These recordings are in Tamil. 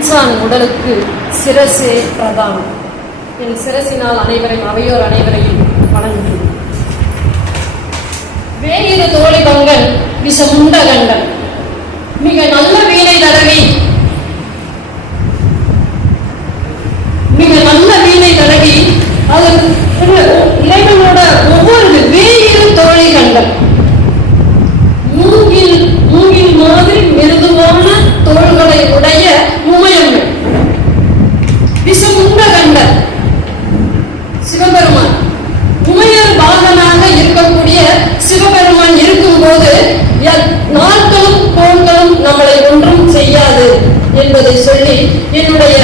இன்சான் உடலுக்கு சிரசே பிரதானம். என் சிரசினால் அனைவரையும் அவையோர் அனைவரையும் வணங்குகிறேன். வேயிறு தோழி பங்கன் விஷமுண்ட கண்டன் மிக நல்ல வீணை தடவி அது இறைவனோட ஒவ்வொரு வேயிறு தோழி கண்டன் மூங்கில் மாதிரி மிருதுவான தோள்களை உடைய உமையம்மை விஷமுண்ட கண்டன் சிவபெருமான் உமையர் பாகனாக இருக்கக்கூடிய சிவபெருமான் இருக்கும் போது நாட்களும் கோள்களும் நம்மளை ஒன்றும் செய்யாது என்பதை சொல்லி என்னுடைய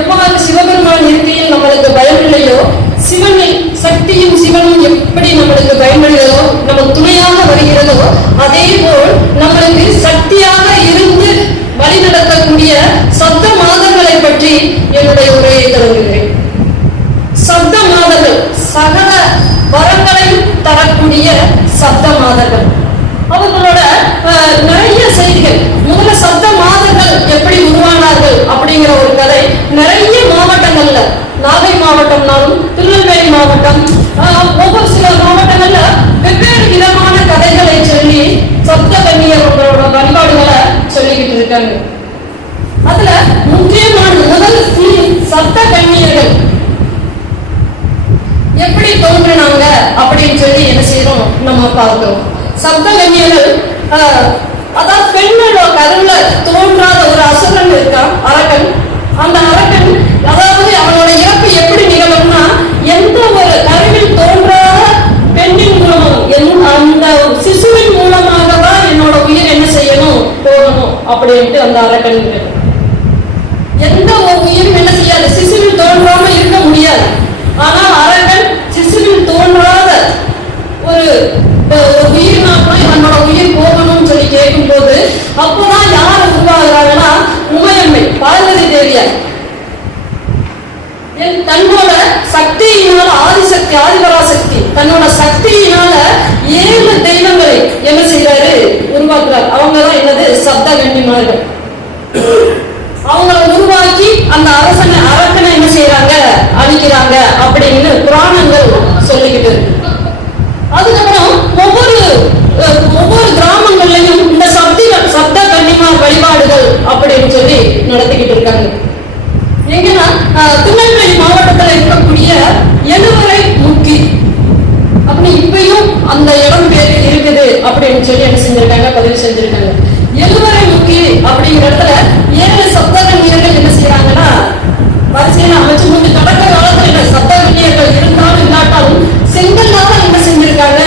எவ்வாறு சிவபெருமான் இருக்கையில் நம்மளுக்கு பயமில்லையோ சிவனின் சக்தியும் சிவனும் எப்படி நம்மளுக்கு பயன்படுகிறதோ நமக்கு துணையாக வருகிறதோ அதே போல் நம்மளுக்கு சக்தியாக இருந்து வழிநடத்தக்கூடிய சப்த மாதங்களை பற்றி என்னுடைய உரையை தொடங்குகிறேன். சப்த மாதங்கள் சகல வரங்களையும் தரக்கூடிய சப்த மாதங்கள் அவர்களோட நிறைய செய்திகள். முதல்ல சப்த மாதங்கள் எப்படி உருவானார்கள் அப்படிங்கிற ஒரு கதை நிறைய மாவட்டங்கள்ல, நாகை மாவட்டம்னாலும் திருநெல்வேலி மாவட்டம், ஒவ்வொரு சில மாவட்டங்கள்ல வெவ்வேறு விதமான கதைகளை சொல்லி சப்த கன்னியர்களோட வழிபாடுகளை சொல்லிக்கிட்டு இருக்காங்க. அதுல முக்கியமான முதல் சப்த கன்னியர்கள் எப்படி தோன்றினாங்க அப்படின்னு சொல்லி என்ன செய்யறோம் நம்ம பார்க்கிறோம். சப்த கன்னியர்கள் அதாவது பெண்ணோட கருவுல தோன்றாத ஒரு அசுரன் இருக்கான், அரக்கன். அந்த அரக்கன் அதாவது அவனோட இறப்பு எப்படி நிகழும்னா எந்த ஒரு கருவில் தோன்றாத பெண்ணின் மூலமாக அந்த சிசுவின் மூலமாக தான் என்னோட உயிர் என்ன செய்யணும் போகணும் அப்படின்ட்டு அந்த அரக்கன் எந்த ஒரு உயிரும் என்ன செய்யாது, சிசுவில் தோன்றாம இருக்க முடியாது. ஆனால் அரக்கன் சிசுவில் தோன்றாத ஒரு உயிரினால என்னோட உயிர் போகணும்னு சொல்லி கேட்கும் போது அப்போதான் யார் உருவாகிறாங்கன்னா உமையம்மை பார்வதி தேவியார் தன்னோட சக்தியினால ஆதிசக்தி ஆதிபராசக்தி தன்னோட சக்தியினால 7 தெய்வங்களை என்ன செய்யறாரு உருவாக்குறாரு. அவங்கதான் என்னது சப்த கன்னிமார்கள். அவங்களை உருவாக்கி அந்த அரக்கனை என்ன செய்யறாங்க அழிக்கிறாங்க அப்படின்னு புராணங்கள் சொல்லிக்கிட்டு. அதுக்கப்புறம் ஒவ்வொரு கிராமங்கள்லயும் இந்த சப்த கன்னிமார் வழிபாடுகள் அப்படின்னு சொல்லி நடத்திக்கிட்டு இருக்காங்க. எங்கன்னா திருநெல்வேலி மாவட்டத்தில் இருக்கக்கூடிய எழுவரை முக்கி அப்படின்னு இப்பயும் அந்த இடம் பேரு இருக்குது அப்படின்னு சொல்லி என்ன செஞ்சிருக்காங்க, பதிவு செஞ்சிருக்காங்க. எழுவரை முக்கி அப்படிங்கிற இடத்துல 7 சப்த கன்னியர்கள் என்ன செய்யறாங்கன்னா வரிசையில அமைச்சு முடிஞ்சு தொடக்க காலத்துல சப்த கன்னியர்கள் இருந்தாலும் இல்லாட்டாலும் செங்கல்லால என்ன செஞ்சிருக்காங்க,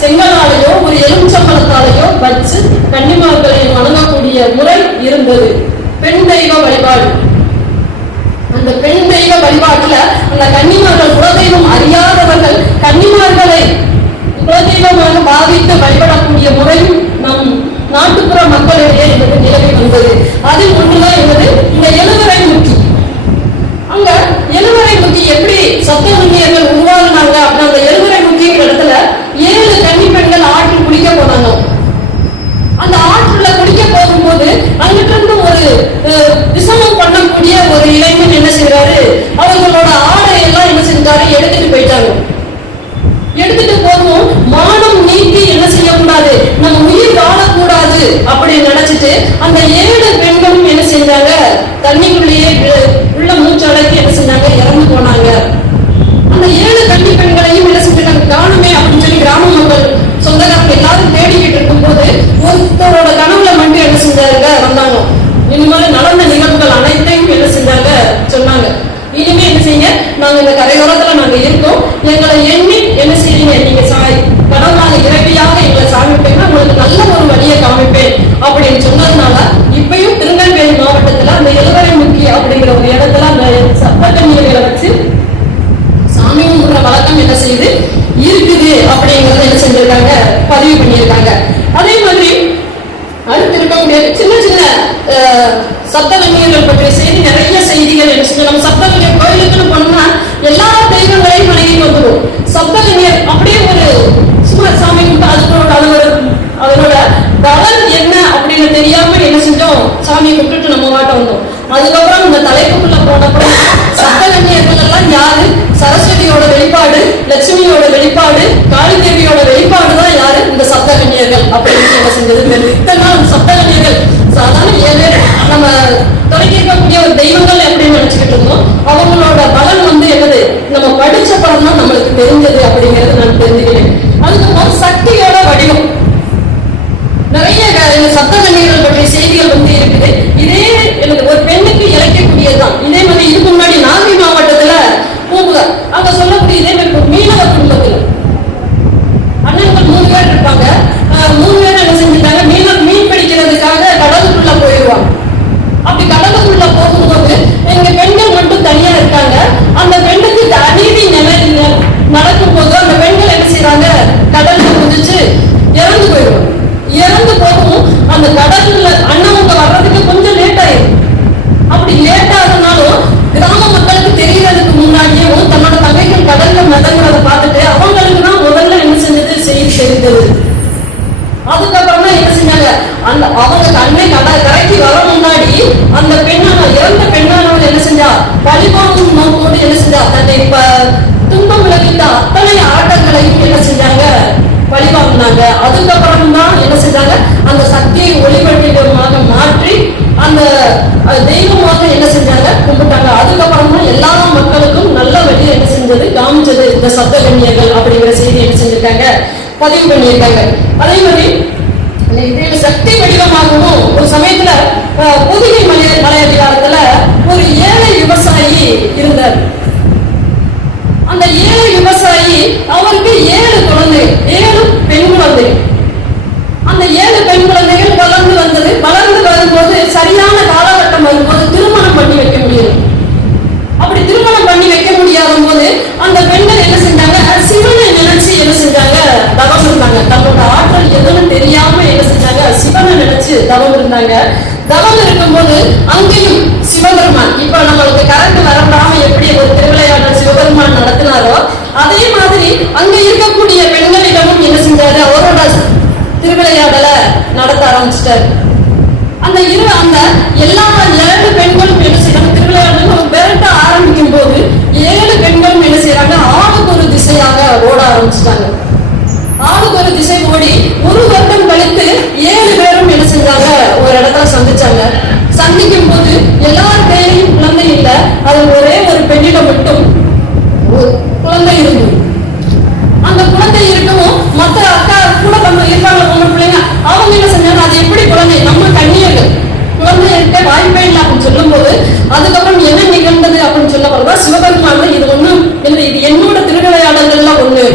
செங்கலாலையோ ஒரு எலுமிச்சம்பழத்தாலையோ வச்சு கன்னிமார்களை வணங்கக்கூடிய முறை இருந்தது. பெண் தெய்வ வழிபாடு. அந்த பெண் தெய்வ வழிபாட்டுல அந்த கன்னிமார்கள் குலதெய்வம் அறியாதவர்கள் கன்னிமார்களை குலதெய்வமாக பாவித்து வழிபடக்கூடிய முறையும் நம் நாட்டுப்புற மக்களிடையே என்பது நிலவி வந்தது. அதில் ஒன்றுதான் என்பது இந்த எழுவரை முக்கி. அங்க எழுவரை முக்கி எப்படி சப்த கன்னியர்கள் உருவாகினாங்க அப்படின்னா அந்த எழுவரை முக்கிங்கிற இடத்துல 7 கன்னி பெண்கள் ஆற்றில் குளிக்க போனாங்க. அந்த ஆற்றுல குளிக்க போகும்போது அங்கிட்டிருந்து ஒரு விசமம் பண்ணக்கூடிய ஒரு இளைஞன் என்ன செய்யறாரு, அவர்களோட ஆடையெல்லாம் என்ன செஞ்சாரு எடுத்துட்டு போயிட்டாங்க. எடுத்துட்டு போகும் மானம் நீக்கி என்ன செய்யக்கூடாது, நம்ம உயிர் வாழக்கூடாது அப்படின்னு நினைச்சிட்டு அந்த 7 பெண்களும் என்ன செஞ்சாங்க தண்ணிக்குள்ளேயே உள்ள மூச்சடக்கி என்ன செஞ்சாங்க இறந்து போனாங்க. அந்த 7 கன்னி பெண்களையும் என்ன செஞ்சாங்க காணுமே அப்படின்னு சொல்லி கிராம மக்கள் சொந்தக்காரங்க எல்லாரும் தேடிக்கிட்டு இருக்கும் போது ஒருத்தரோட கனவுல மட்டும் என்ன செஞ்சாங்க வந்தாங்க. இனிமேல் நடந்த நிகழ்வுகள் அனைத்தையும் என்ன செஞ்சாங்க சொன்னாங்க. இனிமே என்ன செய்யுங்க, நாங்க இந்த கரையோரத்துல நாங்க இருக்கோம், எங்களை எண்ணி என்ன செய்யுங்க, நீங்க கடவுளாக இறப்பியாக எங்களை சாமிப்பேன்னா உங்களுக்கு நல்ல ஒரு வழியை காமிப்பேன் அப்படின்னு சொன்னதுனால இப்பயும் திருநெல்வேலி மாவட்டத்துல அந்த எழுவரை முக்கி அப்படிங்கிற ஒரு இடத்துல அந்த சப்த கன்னியர்களை வச்சு சாமி கும்பிடுற வழக்கம் என்ன செய்யுது இருக்குது அப்படிங்கறத என்ன செஞ்சிருக்காங்க பதிவு பண்ணியிருக்காங்க. அதே மாதிரி அடுத்து இருக்கக்கூடிய சின்ன சின்ன சப்த கன்னியர்கள் பற்றிய செய்தி நிறைய செய்திகள் என்ன செஞ்சு நம்ம சப்த கன்னியர் கோயிலுக்குன்னு போனோம்னா எல்லா தெய்வங்களையும் வணங்கிட்டு வந்துடும். சப்த கன்னியர் அப்படியே ஒரு சும்மா சாமி கும்பிட்டு அதனோட பலன் என்ன அப்படின்னு தெரியாம என்ன செஞ்சோம் சாமியை கும்பிட்டு நம்ம வாட்ட வந்தோம். அதுக்கப்புறம் எனக்கு தெரிஞ்சது அப்படிங்கிறது நான் தெரிஞ்சுக்கிறேன். அதுக்கப்புறம் சக்தியோட வடிவம் நிறைய சப்த கன்னியர்கள் பற்றிய செய்திகள் வந்து இருக்குது. இதே எனக்கு ஒரு பெண்ணுக்கு இழைக்கக்கூடியதுதான். இதே மாதிரி இதுக்கு முன்னாடி நாகை மாவட்டத்துல பூம்புகார் அங்க சொல்லக்கூடிய இதே மாதிரி மீனவ குடும்பத்தில் அண்ணன்கள் 3 பேர் இருப்பாங்க. 3 பேர் என்ன செஞ்சுட்டாங்க, மீன் பிடிக்கிறதுக்காக கடலுக்குள்ள போயிடுவாங்க. அப்படி கடலுக்குள்ள போகும்போது எங்க பெண்கள் மட்டும் தனியா இருக்காங்க. அந்த பெண்ணுக்கு அநீதி நடக்கும் போது அந்த பெண்கள் என்ன செய்யறாங்க, கடல்ல குதிச்சு இறந்து போயிடுவாங்க. இறந்து போகும் அந்த கடல்ல அண்ணவங்க வர்றதுக்கு கொஞ்சம் லேட் ஆயிடும். அப்படி லேட் ஆகுனாலும் கிராம மக்களுக்கு தெரியறதுக்கு முன்னாடியும் தன்னோட தங்கைகள் கடல்ல மிதங்குறத பார்த்துட்டு அவங்களுக்கு தான் முதல்ல என்ன செஞ்சது, செய்தி தெரிந்தது. அதுக்கப்புறமா என்ன செஞ்சாங்க, அந்த அவங்க அன்னை கரைக்கு வர முன்னாடி அந்த இறந்த பெண்ணானவள் என்ன செஞ்சா, பழிவாங்கும் நோக்கோடு என்ன செஞ்சா, தன்னை துன்பம் விளைவித்த அத்தனை ஆட்டங்களையும் என்ன செஞ்சாங்க, பழிவாங்கினாங்க. அதுக்கப்புறம் தான் என்ன செஞ்சாங்க, அந்த சக்தியை ஒளிவடிவமாக மாற்றி அந்த தெய்வமாக என்ன செஞ்சாங்க, கும்பிட்டாங்க. அதுக்கப்புறம் தான் எல்லா மக்களுக்கும் நல்ல வழி என்ன செஞ்சது, காமிச்சது இந்த சப்த கன்னியர்கள் அப்படிங்கிற செய்தி என்ன செஞ்சிருக்காங்க, பதிவு பண்ணியிருக்காங்க. அதே மாதிரி சக்தி வடிவமாகவும் ஒரு சமயத்துல பொதிகை மலையடிவாரத்துல ஒரு ஏழை விவசாயி இருந்தார். அந்த ஏழை விவசாயி அவருக்கு 7 குழந்தை, 7 பெண் குழந்தை. அந்த 7 பெண் குழந்தைகள் வளர்ந்து வரும்போது சரியான காலகட்டம் வரும்போது திருமணம் பண்ணி வைக்க முடியும். அப்படி திருமணம் பண்ணி வைக்க முடியாத போது அந்த பெண்கள் என்ன செஞ்சாங்க, சிவனை நினைச்சு என்ன செஞ்சாங்க, தவம் இருந்தாங்க. தன்னோட ஆற்றல் எதுவும் தெரியாம என்ன செஞ்சாங்க, சிவனை நினைச்சு தவம் இருந்தாங்க. தவம் இருக்கும்போது அங்கேயும் சிவபெருமான், இப்ப நம்மளுக்கு கரண்ட் வரப்படாம எப்படி ஒரு திருவிளையாடல் சிவபெருமான் நடத்தினாரோ அதே மாதிரி அங்க இருக்கக்கூடிய பெண்களிடமும் என்ன செஞ்சாரு, அவரோட திருவிளையாடலை நடத்த ஆரம்பிச்சிட்டாரு. அந்த எல்லா 7 பெண்களும் என்ன செய்யறாங்க, திருவிளையாடல் விரட்ட ஆரம்பிக்கும் போது 7 பெண்களும் என்ன செய்யறாங்க, ஆளுக்கு ஒரு திசையாக ஓட ஆரம்பிச்சிட்டாங்க. ஆளுக்கு ஒரு திசை ஓடி ஒரு வருடம் கழித்து 7 பேரும் என்ன செஞ்சாங்க, ஒரு இடத்துல சந்திச்சாங்க. சந்திக்கும் போது எல்லார் கையிலையும் குழந்தை இல்லை, அது ஒரே ஒரு பெண்ணிடம் மட்டும் குழந்தை இருந்தது. அந்த குழந்தை இருக்கவும் மற்ற அக்கா கூட இருப்பாங்க பொண்ணு பிள்ளைங்க, அவங்க என்ன செஞ்சாங்க, அது எப்படி குழந்தை, நம்ம கன்னியர்கள் குழந்தை இருக்க வாய்ப்பே இல்லை அப்படின்னு சொல்லும் போது அதுக்கப்புறம் என்ன நிகழ்ந்தது அப்படின்னு சொல்ல போறதா சிவபெருமான இது ஒண்ணும் இது என்னோட திருவிளையாடல்கள்ல ஒண்ணு,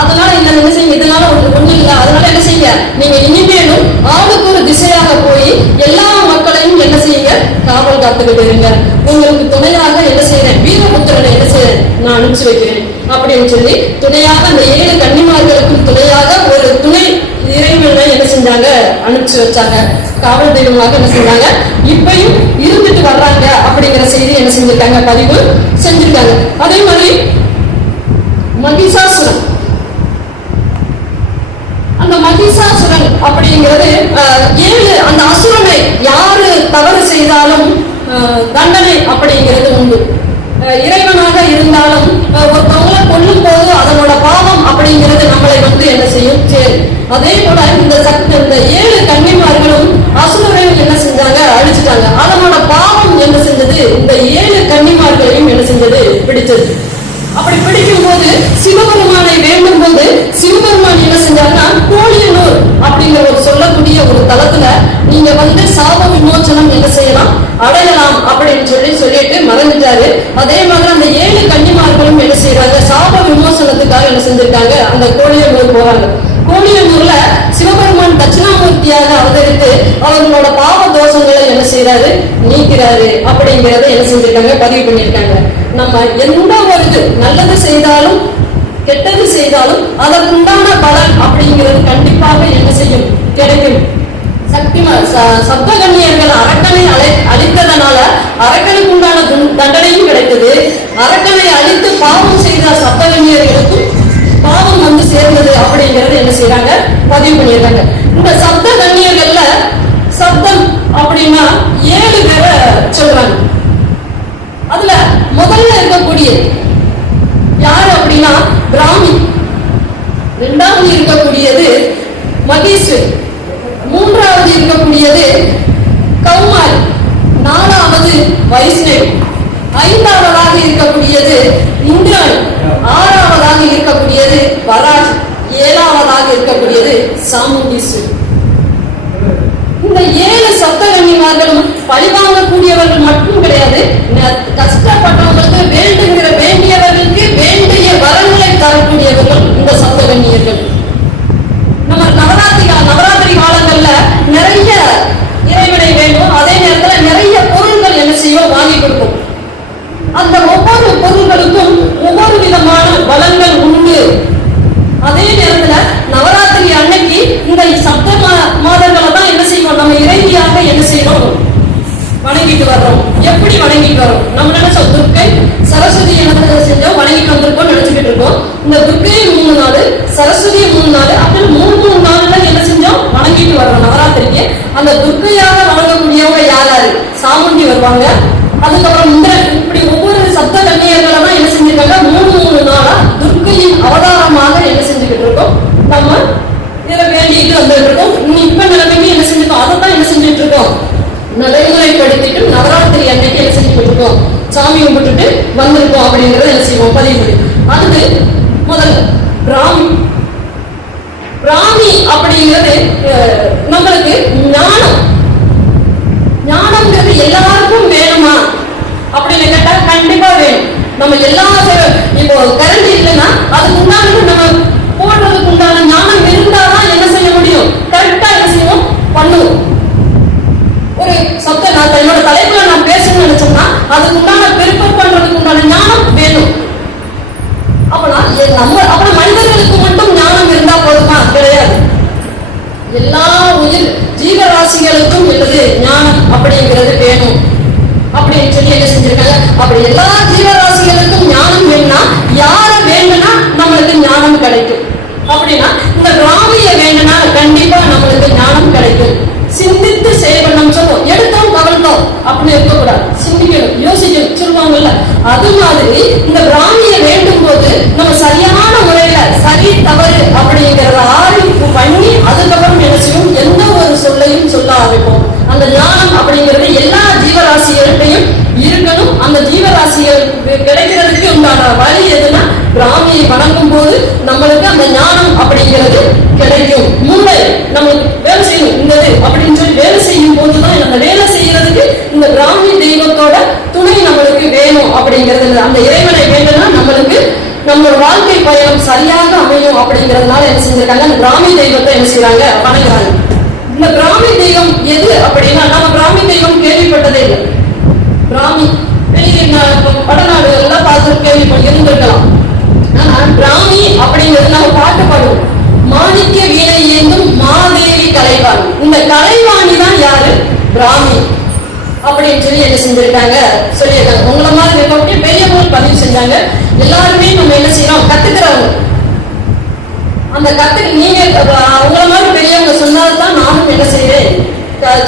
அதனால என்ன செய்யுங்க, இதனால ஒண்ணு இல்லை, அதனால என்ன செய்யுங்க, நீங்க இனிமேலும் ஆளுக்கு ஒரு திசையாக போய் எல்லா மக்களையும் என்ன செய்யுங்க, காவல் காத்துக்கிட்டு இருங்க. உங்களுக்கு துணையாக என்ன செய்யறேன், வீரபுத்திரனை என்ன செய்யறேன், நான் அனுப்பிச்சு வைக்கிறேன் அப்படின்னு சொல்லி துணையாக அந்த 7 கன்னிமார்களுக்கும் துணையாக ஒரு துணை இறைவனை என்ன செஞ்சாங்க, அனுப்பிச்சு வச்சாங்க. காவல் தெய்வமாக என்ன செஞ்சாங்க, இப்பயும் இருந்துட்டு வர்றாங்க அப்படிங்கிற செய்தி என்ன செஞ்சிருக்காங்க, பதிவு செஞ்சிருக்காங்க. அதே மாதிரி மகிஷாசுரன், அந்த மகிஷாசுரன் அப்படிங்கிறது 7 அந்த அசுரனை யாரு தவறு செய்தாலும் தண்டனை அப்படிங்கிறது உண்டு. இறைவனாக இருந்தாலும் ஒருத்தவங்களை கொல்லும் போது அதனோட பாவம் அப்படிங்கிறது நம்மளை வந்து என்ன செய்யும், சரி. அதே போல இந்த 7 கன்னிமார்களும் அசுரரையும் என்ன செஞ்சாங்க, அழிச்சுட்டாங்க. அதனோட பாவம் என்ன செஞ்சது, இந்த 7 கன்னிமார்களையும் என்ன செஞ்சது, பிடிச்சது. அப்படி பிடிக்கும் போது சிவபெருமானை வேண்டும் போது சிவபெருமான் என்ன செஞ்சாருன்னா, கோழியனூர் அப்படிங்கிற ஒரு சொல்லக்கூடிய ஒரு தளத்துல நீங்க வந்து சாப விமோச்சனம் என்ன செய்யலாம், அடையலாம் அப்படின்னு சொல்லிட்டு மறந்துட்டாரு. அதே மாதிரி அந்த 7 கன்னிமார்களும் என்ன செய்யறாங்க, சாப விமோசனத்துக்காக என்ன செஞ்சிருக்காங்க, அந்த கோழியனூர் போறாங்க. கோழியனூர்ல சிவபெருமான் தட்சிணாமூர்த்தியாக அவதரித்து அவர்களோட பாவ தோஷங்களை என்ன செய்யறாரு, நீக்கிறாரு அப்படிங்கிறத என்ன செஞ்சிருக்காங்க, பதிவு பண்ணியிருக்காங்க. நம்ம எந்த ஒரு நல்லது செய்தாலும் கெட்டது செய்தாலும் அதற்குண்டான பலன் அப்படிங்கிறது கண்டிப்பாக என்ன செய்யும், கிடைக்கும். சப்த கன்னியர்கள் அரக்கனை அழித்ததனால அரக்கனுக்கு உண்டான தண்டனையும் கிடைத்தது. அரக்கனை அழித்து பாவம் செய்த சப்த கன்னியர்களுக்கும் பாவம் வந்து சேர்ந்தது அப்படிங்கறது என்ன செய்யறாங்க, பதிவு பண்ணிடுறாங்க. இந்த சப்த கன்னியர்கள்ல சப்தம் அப்படின்னா 7 பேரை சொல்றாங்க. அதுல முதல்ல இருக்கக்கூடிய யாரு அப்படின்னா பிராமி, 2வது இருக்கக்கூடியது மகேஸ்வரி, 3வது இருக்கக்கூடியது கௌமாரி, 4வது வைஷ்ணவி, 5வதாக இருக்கக்கூடியது இந்திராணி, 6வதாக சாமுண்டீஸ்வரி. இந்த 7 சப்த கன்னிமார்களும் பழிவாங்கக்கூடியவர்கள் மட்டும் கிடையாது, கஷ்டப்பட்டவங்களுக்கு வேண்டியவர்களுக்கு வேண்டிய வரங்களை தரக்கூடியவர்கள் இந்த சப்த கன்னியர்கள். நம்ம நவராத்திரி காலங்கள்ல நிறைய இறைவனை வேண்டும், அதே நேரத்தில் நிறைய பொருள்கள் என்ன செய்வோம், வாங்கி கொடுக்கும். அந்த ஒவ்வொரு பொருள்களுக்கும் ஒவ்வொரு விதமான பலன்கள் உண்டு. அதே நேரத்துல நவராத்திரி அன்னைக்கு இந்த சப்த மாதங்களை தான் என்ன செய்வோம், நம்ம இறைவியாக என்ன செய்யணும், வணங்கிட்டு வர்றோம். எப்படி வணங்கிட்டு வரோம்? நம்ம நினைச்சோம் துர்க்கை சரஸ்வதி என்ன செஞ்சோம், வணங்கிட்டு வந்திருக்கோம் நினைச்சுக்கிட்டு இருக்கோம். இந்த துர்க்கையை 3 நாள், சரஸ்வதியை 3 நாள், அப்படின்னு 3 நாள்ல என்ன செஞ்சோம், வணங்கிட்டு வர்றோம் நவராத்திரிக்கு. அந்த துர்க்கையாக வணங்கக்கூடியவங்க யாராரு? சாமுண்டி வருவாங்க, அதுக்கப்புறம் இந்திரன், இப்படி ஒவ்வொரு சப்த கன்னியர்களை தான் என்ன செஞ்சிருக்காங்க, 3 நாளா துர்க்கையின் அவதாரமாக என்ன செஞ்சுக்கிட்டு இருக்கோம், நம்ம இதை வேண்டிட்டு வந்துட்டு இருக்கோம். இப்ப நிலைமைக்கு என்ன செஞ்சிருக்கோம், அதை தான் என்ன செஞ்சுட்டு இருக்கோம், நடைமுறைப்படுத்திட்டு நவராத்திரி அன்னைக்கு என்ன செஞ்சுக்கிட்டு இருக்கோம், சாமி கும்பிட்டுட்டு வந்திருக்கோம் அப்படிங்கறத என்ன செய்வோம், பதிவு பண்ணி. அதுக்கு முதல்ல பிராமி அப்படிங்கிறது நம்மளுக்கு ஞானம்ங்கிறது எல்லாருக்கும் வேணுமா அப்படின்னு கேட்டா கண்டிப்பா வேணும். நம்ம எல்லாரும் இப்போ கரண்ட் இல்லைன்னா அதுக்கு உண்டான நம்ம போடுறதுக்கு உண்டான ஞானம் இருந்தாதான் என்ன செய்ய முடியும், கரெக்டா என்ன செய்வோம், பண்ணுவோம். ஒரு நான் என்னோட தலைப்புல நான் பேசணும்னு நினைச்சோம்னா அதுக்கு உண்டான ப்ரிப்பேர் பண்றதுக்கு உண்டான ஞானம் வேணும். அப்ப மனிதர்களுக்கு மட்டும் ஞானம் இருந்தா போதுமா? கிடையாது. எல்லா உயிர் ஜீவராசிகளுக்கும் என்னது ஞானம் அப்படிங்கிறது வேணும் அப்படின்னு சொல்லி என்ன செஞ்சிருக்காங்க. அப்படி எல்லா ஜீவராசிகளுக்கும் ஞானம் வேணும்னா யார வேணும்னா நம்மளுக்கு ஞானம் கிடைக்கும். அப்படின்னா இந்த பிராமிய வேணும்னா கண்டிப்பா நம்மளுக்கு ஞானம் கிடைக்கும். சிந்தித்து செயல்படணும் சொல்லுவோம், எடுத்தோம் கவனித்தோம் அப்படின்னு இருக்கக்கூடாது, சிந்திக்கணும், யோசிக்கணும் சொல்லுவாங்கல்ல. அது மாதிரி இந்த பிராமிய வேண்டும் போது நம்ம சரியான முறையில சரி தவறு அப்படிங்கிறத ஆய்வு பண்ணி அதுக்கப்புறம் என்ன செய்யும், எந்த ஒரு சொல்லையும் சொல்ல ஆரம்பிப்போம். அந்த ஞானம் அப்படிங்கிறது எல்லா ஜீவராசிகள்கிட்டையும் இருக்கணும். அந்த ஜீவராசிகள் கிடைக்கிறதுக்கு உண்டான வழி எதுனா பிராமியை வணங்கும் போது நம்மளுக்கு அந்த ஞானம் அப்படிங்கிறது கிடைக்கும். முன்னே நம்மளுக்கு வேலை செய்யணும் இந்தது அப்படின்னு சொல்லி வேலை செய்யும் போதுதான் அந்த வேலை செய்யறதுக்கு இந்த பிராமி தெய்வத்தோட துணை நம்மளுக்கு வேணும் அப்படிங்கிறது. அந்த இறைவனை வேணும்னா நம்மளுக்கு நம்மளோட வாழ்க்கை பயணம் சரியாக அமையும் அப்படிங்கிறதுனால என்ன செஞ்சிருக்காங்க, அந்த பிராமி தெய்வத்தை என்ன செய்யறாங்க, வணங்குறாங்க. இந்த பிராமி தெய்வம் எது அப்படின்னா நம்ம பிராமி தெய்வம் கேள்விப்பட்டதே இல்லை. பிராமி வடநாடுகள்ல பார்த்து இருந்திருக்கலாம். ஆனா பிராமி அப்படிங்கிறது நம்ம பாட்டு பாடுவோம், மாணிக்க வீணை ஏந்தும் மாதேவி கலைவாணி. இந்த கலைவாணி தான் யாரு, பிராமி அப்படின்னு சொல்லி என்ன செஞ்சிருக்காங்க, சொல்லியிருக்காங்க. உங்களை மாதிரி இருக்கக்கூடிய பெரியவங்க பதிவு செஞ்சாங்க. எல்லாருமே நம்ம என்ன செய்யறோம், கத்துக்கிறவங்க. அந்த நீங்க உங்களை மாதிரி பெரியவங்க சொன்னால்தான் நானும் என்ன செய்யறேன்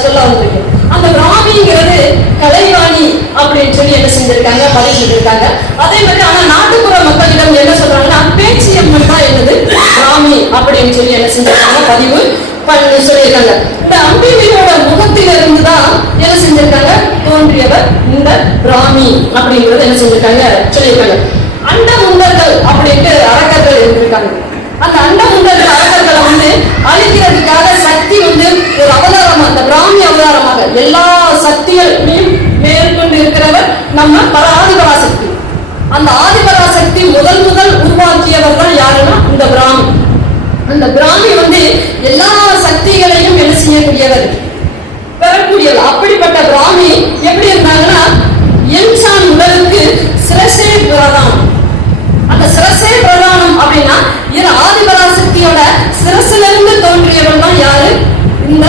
சொல்ல வந்திருக்கேன். அந்த பிராமிங்கிறது கலைவாணி அப்படின்னு சொல்லி என்ன செஞ்சிருக்காங்க, பதிவு செஞ்சிருக்காங்க. அதே மாதிரி ஆனா நாட்டுப்புற மக்களிடம் என்ன சொல்றாங்கன்னா பேச்சியம்மன் தான் என்னது பிராமி அப்படின்னு சொல்லி என்ன செஞ்சிருக்காங்க, பதிவு பண்ணி சொல்லியிருக்காங்க. இந்த அம்பிகையோட முகத்திலிருந்து தான் என்ன செஞ்சிருக்காங்க, தோன்றியவர் இந்த பிராமி அப்படிங்கறது என்ன செஞ்சிருக்காங்க சொல்லியிருக்காங்க. அண்டமுண்டர்கள் அப்படின்ட்டு அரக்கர்கள் இருந்திருக்காங்க. அந்த அண்டமுண்டர்கள் அரக்கர்களை அழிக்கிறதுக்காக சக்தி ஒரு அவதாரமா, அந்த பிராமி அவதாரமாக எல்லா சக்திகளையும் மேற்கொண்டு இருக்கிறவர் நம்ம ஆதிபராசக்தி. அந்த ஆதிபராசக்தி முதல் உருவாக்கியவர் தான் யாருன்னா இந்த பிராமி. அந்த பிராமி எல்லா சக்திகளையும் என்ன செய்யக்கூடியவர், பெறக்கூடியவர். அப்படிப்பட்ட பிராமி எப்படி இருந்தாங்கன்னா என்சான் உடலுக்கு சிரசே பிரதானம். அந்த சிரசே பிரதானம் அப்படின்னா ஆதிபராசக்தியோட சிரசுல இருந்து தோன்றியவர் தான் யாரு, இந்த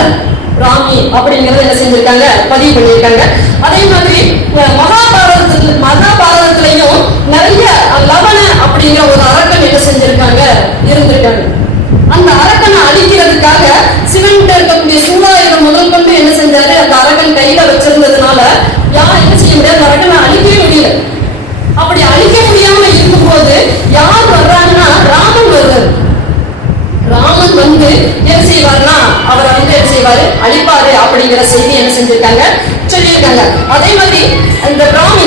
பிராமி அப்படிங்கறத என்ன செஞ்சிருக்காங்க, பதிவு பண்ணியிருக்காங்க. அதே மாதிரி மகாபாரதத்திலையும் நிறைய லவண அப்படிங்கிற ஒரு அரக்கன் என்ன செஞ்சிருக்காங்க, இருந்திருக்காங்க. அந்த அரக்கனை அழிக்கிறதுக்காக சிவன் இருக்கக்கூடிய சூழாயுதம் முதல் கொண்டு என்ன செஞ்சாரு, அந்த அரக்கன் கையில வச்சிருந்ததுனால என்ன செய்ய முடியாது, அந்த அரக்கனை அழிக்கவே முடியல. அப்படி அழிக்க முடியாம இருக்கும் போது யார் வர்றாங்கன்னா ராமன் வருவார். ராமன் என்ன செய்வார்னா அவரை என்ன செய்வாரு, அழிப்பாரு அப்படிங்கிற செய்தி என்ன செஞ்சிருக்காங்க, சொல்லியிருக்காங்க. அதே மாதிரி அந்த பிராமி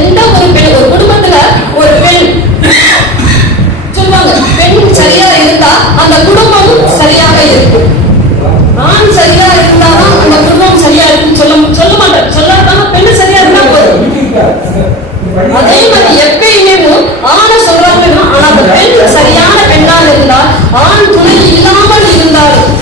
எந்த ஒரு பெண், ஒரு குடும்பத்துல ஒரு பெண் சொல்லுவாங்க, பெண் சரியா இருந்தா அந்த குடும்பம் அதே மாதிரி எப்பயுமே ஆணை சொல்றாங்கன்னா, ஆனா அந்த பெண் சரியான பெண்ணாக இருந்தா, ஆண் துணை இல்லாமல் இருந்தாலும்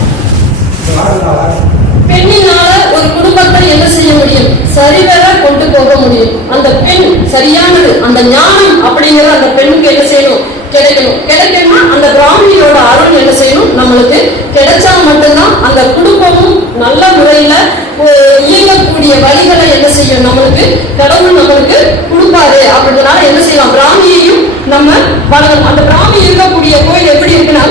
பெண்ணினால ஒரு குடும்பத்தை என்ன செய்ய முடியும், சரிவர கொண்டு போக முடியும். அந்த பெண் சரியானது, அந்த ஞானம் அப்படிங்கிற அந்த பெண்ணுக்கு என்ன செய்யணும், கிடைக்கணும்னா அந்த பிராமணியோட அருள் என்ன செய்யணும், நம்மளுக்கு கிடைச்சா மட்டும்தான் அந்த குடும்பமும் நல்ல முறையில இயங்கக்கூடிய வழிகளை என்ன செய்யும், நம்மளுக்கு கடவுள் நம்மளுக்கு கொடுப்பாரு. அப்படின்றனால என்ன செய்யலாம், பிராமியையும் நம்ம வளரும். அந்த பிராமி இருக்கக்கூடிய கோயில் எப்படி இருக்குன்னா,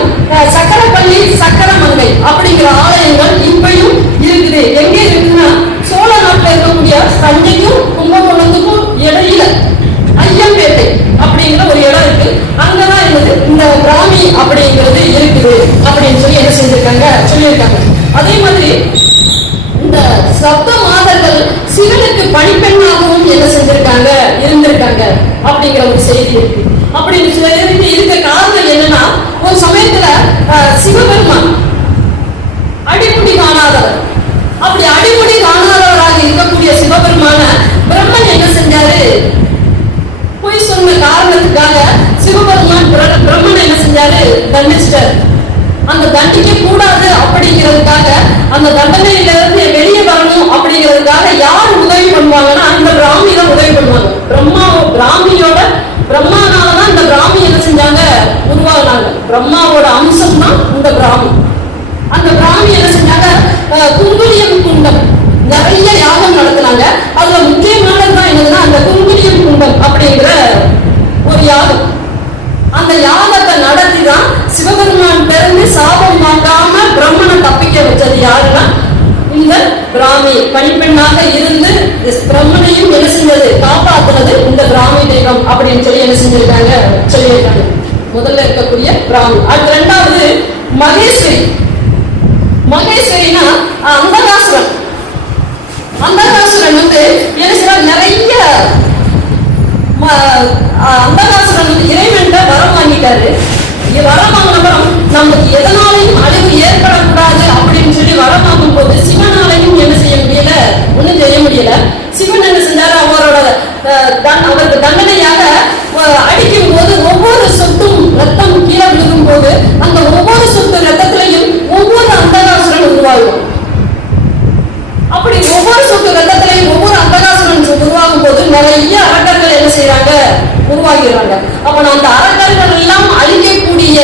சக்கரப்பள்ளி சக்கரமங்கை அப்படிங்கிற ஆலயங்கள் இப்பயும் இருக்குது. எங்க இருக்குன்னா, சோழ நாட்டில் இருக்கக்கூடிய தஞ்சைக்கும் கும்பகோணத்துக்கும் இடையில ஐயம்பேட்டை அப்படிங்கிற ஒரு இடம் இருக்கு. அங்கதான் இந்த பிராமி அப்படிங்கிறது இருக்குது அப்படின்னு சொல்லி என்ன செஞ்சிருக்காங்க, சொல்லியிருக்காங்க. அதே மாதிரி இந்த சப்த மாதர்கள் சிவனுக்கு பணிப்பெண்ணாகவும் என்ன செஞ்சிருக்காங்க, இருந்திருக்காங்க அப்படிங்கிற ஒரு செய்தி இருக்கு. அப்படின்னு சொல்லி இருக்க காரணம் என்னன்னா, ஒரு சமயத்துல சிவபெருமான் அடிமுடி காணாதவர். அப்படி அடிமுடி காணாதவராக இருக்கக்கூடிய சிவபெருமான பிரம்மன் என்ன செஞ்சாரு, பொய் சொன்ன காரணத்துக்காக சிவபெருமான் பிரம்மன் என்ன செஞ்சாரு, தண்டிச்சிட்டாரு. அந்த தண்டிக்க கூடாது அப்படிங்கிறதுக்காக, அந்த தண்டனையிலிருந்து வெளியே வரணும் அப்படிங்கிறதுக்காக யார் உதவி பண்ணுவாங்கன்னா, அந்த பிராமி தான் உதவி பண்ணுவாங்க. பிரம்மானாலதான் இந்த பிராமி என்ன செஞ்சாங்க, உருவாகினாங்க. பிரம்மாவோட அம்சம் தான் இந்த பிராமி. அந்த பிராமி என்ன செஞ்சாங்க, குங்குலியம் குண்டம் நிறைய யாகம் நடத்தினாங்க. அதுல முக்கியமானதுதான் என்னதுன்னா, அந்த குங்குலியம் குண்டம் அப்படிங்கிற ஒரு யாகம். அந்த யாகத்தை நடத்தி தான் சிவபெருமான் பிறந்து சாபம் வாங்காம பிரம்மனை தப்பிக்க வச்சது யாருன்னா, இந்த பிராமி. பணிப்பெண்ணாக இருந்து பிரம்மனையும் என்ன செஞ்சது, காப்பாத்துறது இந்த பிராமி தெய்வம் அப்படின்னு சொல்லி என்ன செஞ்சிருக்காங்க, சொல்லியிருக்காங்க. முதல்ல இருக்கக்கூடிய பிராமி. அடுத்து ரெண்டாவது மகேஸ்வரி. மகேஸ்வரினா அந்தகாசுரன். அந்தகாசுரன் என்ன செய்ய, நிறைய அந்தகாசுரன் இறைவன்கிட்ட வரம் வாங்கிட்டாரு. வரம் வாங்கினப்புறம் நமக்கு எதனாலையும் அழிவு ஏற்படக்கூடாது அப்படின்னு சொல்லி வரம் வாங்கும் போது சிவனாலையும் என்ன செய்ய முடியல, ஒண்ணும் செய்ய முடியல. சிவன் என்ன செஞ்சாரு, அவருக்கு தண்டனையாக அடிக்கும் போது ஒவ்வொரு சொட்டும் ரத்தம் கீழே விழுகும் போது அந்த ஒவ்வொரு சொட்டு ரத்தத்திலையும் ஒவ்வொரு அந்தகாசுரன் உருவாகும். அப்படி ஒவ்வொரு சொட்டு ரத்தத்திலையும் ஒவ்வொரு அந்தகாசுரன் உருவாகும் போது நிறைய அரக்கர்கள் என்ன செய்யறாங்க, உருவாகிறாங்க. அப்ப அந்த அரக்கர்கள் எல்லாம் அழிக்கக்கூடிய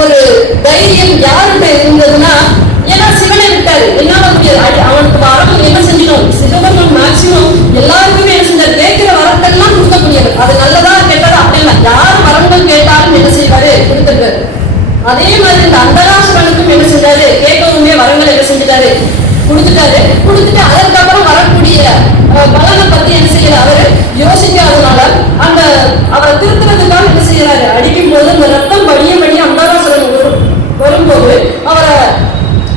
ஒரு தைரியம் யாருகிட்ட இருந்ததுன்னா, ஏன்னா சிவனை விட்டாரு, என்னால முடியாது. அவனுக்கு வரம் என்ன செஞ்சிடும், சிவபெருமான் மேக்சிமம் எல்லாருக்குமே என்ன செஞ்சாரு, கேட்கிற வரத்தெல்லாம் கொடுக்கக்கூடியவர். அது நல்லதா கேட்டதா அப்படி இல்லை, யார் வரங்கள் கேட்டாலும் என்ன செய்வாரு, கொடுத்துட்டாரு. அதே மாதிரி இந்த அந்தகாசுரனுக்கும் என்ன செஞ்சாரு, கேட்கவுமே வரங்கள் என்ன செஞ்சிட்டாரு, கொடுத்துட்டு அதற்கப்புறம் வரக்கூடிய பலனை பத்தி என்ன செய்யல, அவரு யோசிக்காதனால அந்த அவரை திருத்துறதுக்காக என்ன செய்யறாரு, அடிக்கும் போது அந்த ரத்தம் படிய அந்தகாசுரன் வரும்போது அவரை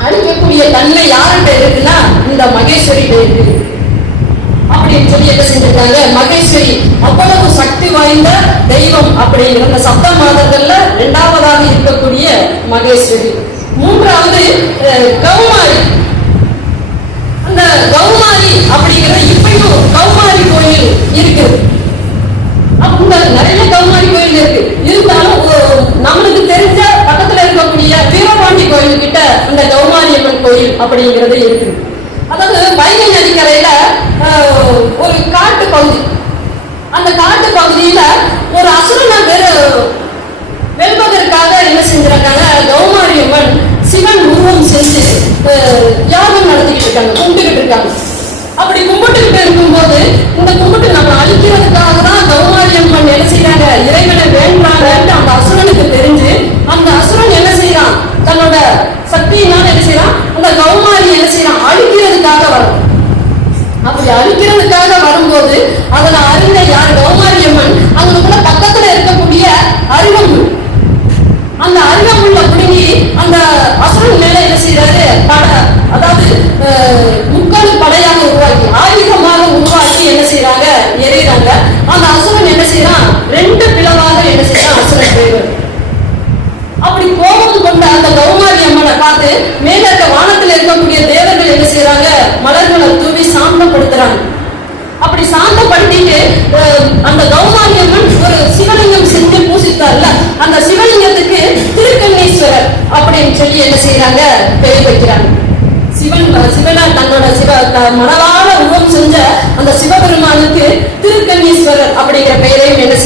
அடிக்கக்கூடிய தன்மை யார்கிட்ட இருக்குன்னா, இந்த மகேஸ்வரி இருக்கு அப்படின்னு சொல்லி என்ன செஞ்சிருக்காங்க. மகேஸ்வரி அவ்வளவு சக்தி வாய்ந்த தெய்வம் அப்படிங்கிற அந்த சப்த மாதங்கள்ல இரண்டாவதாக இருக்கக்கூடிய மகேஸ்வரி. மூன்றாவது கௌமாரி. அந்த கௌமாரி அப்படிங்கிற இப்பயும் கௌமாரி கோயில் இருக்கு. அப்ப நிறைய கௌமாரி கோயில் இருக்கு. இருந்தாலும் நம்மளுக்கு தெரிஞ்ச பக்கத்துல இருக்கக்கூடிய வீரபாண்டி கோயில் கிட்ட இந்த கௌமாரி அம்மன் கோயில் அப்படிங்கிறது இருக்கு. அதாவது வைகை நதிக்கரையில ஒரு காட்டு பகுதி. அந்த காட்டு பகுதியில ஒரு அசுரனை வெல்வதற்காக என்ன செஞ்சிருக்காங்க, கௌமாரி அம்மன் சிவன் உருவம் செஞ்சு யாகம் நடத்திக்கிட்டு இருக்காங்க, கும்பிட்டுக்கிட்டு இருக்காங்க. அப்படி கும்பிட்டுக்கிட்டு இருக்கும்போது இந்த கும்பிட்டு நம்ம அழிக்கிறதுக்காக தான் கௌமாரி அம்மன் என்ன செய்யறாங்க, இறைவனை வேண்டாங்க. அந்த அசுரனுக்கு தெரிஞ்சு அந்த அசுரன் என்ன செய்யறான், தன்னோட சக்தியினால் என்ன செய்யறான், அந்த கௌமாரி என்ன செய்யறான், அழிக்கிறதுக்காக வரும். அப்படி அழிக்கிறதுக்காக வரும்போது அதுல அறிந்த யார், கௌமாரி அம்மன் அவங்களுக்குள்ள பக்கத்துல இருக்கக்கூடிய அருகம்புல், அந்த அருகம்புல்ல பிடுங்கி அந்த அசுரன் மேல என்ன செய்யறாரு, அதாவது முக்கால் படையாக உருவாக்கி ஆயுதமாக உருவாக்கி என்ன செய்யறாங்க, எறிகிறாங்க.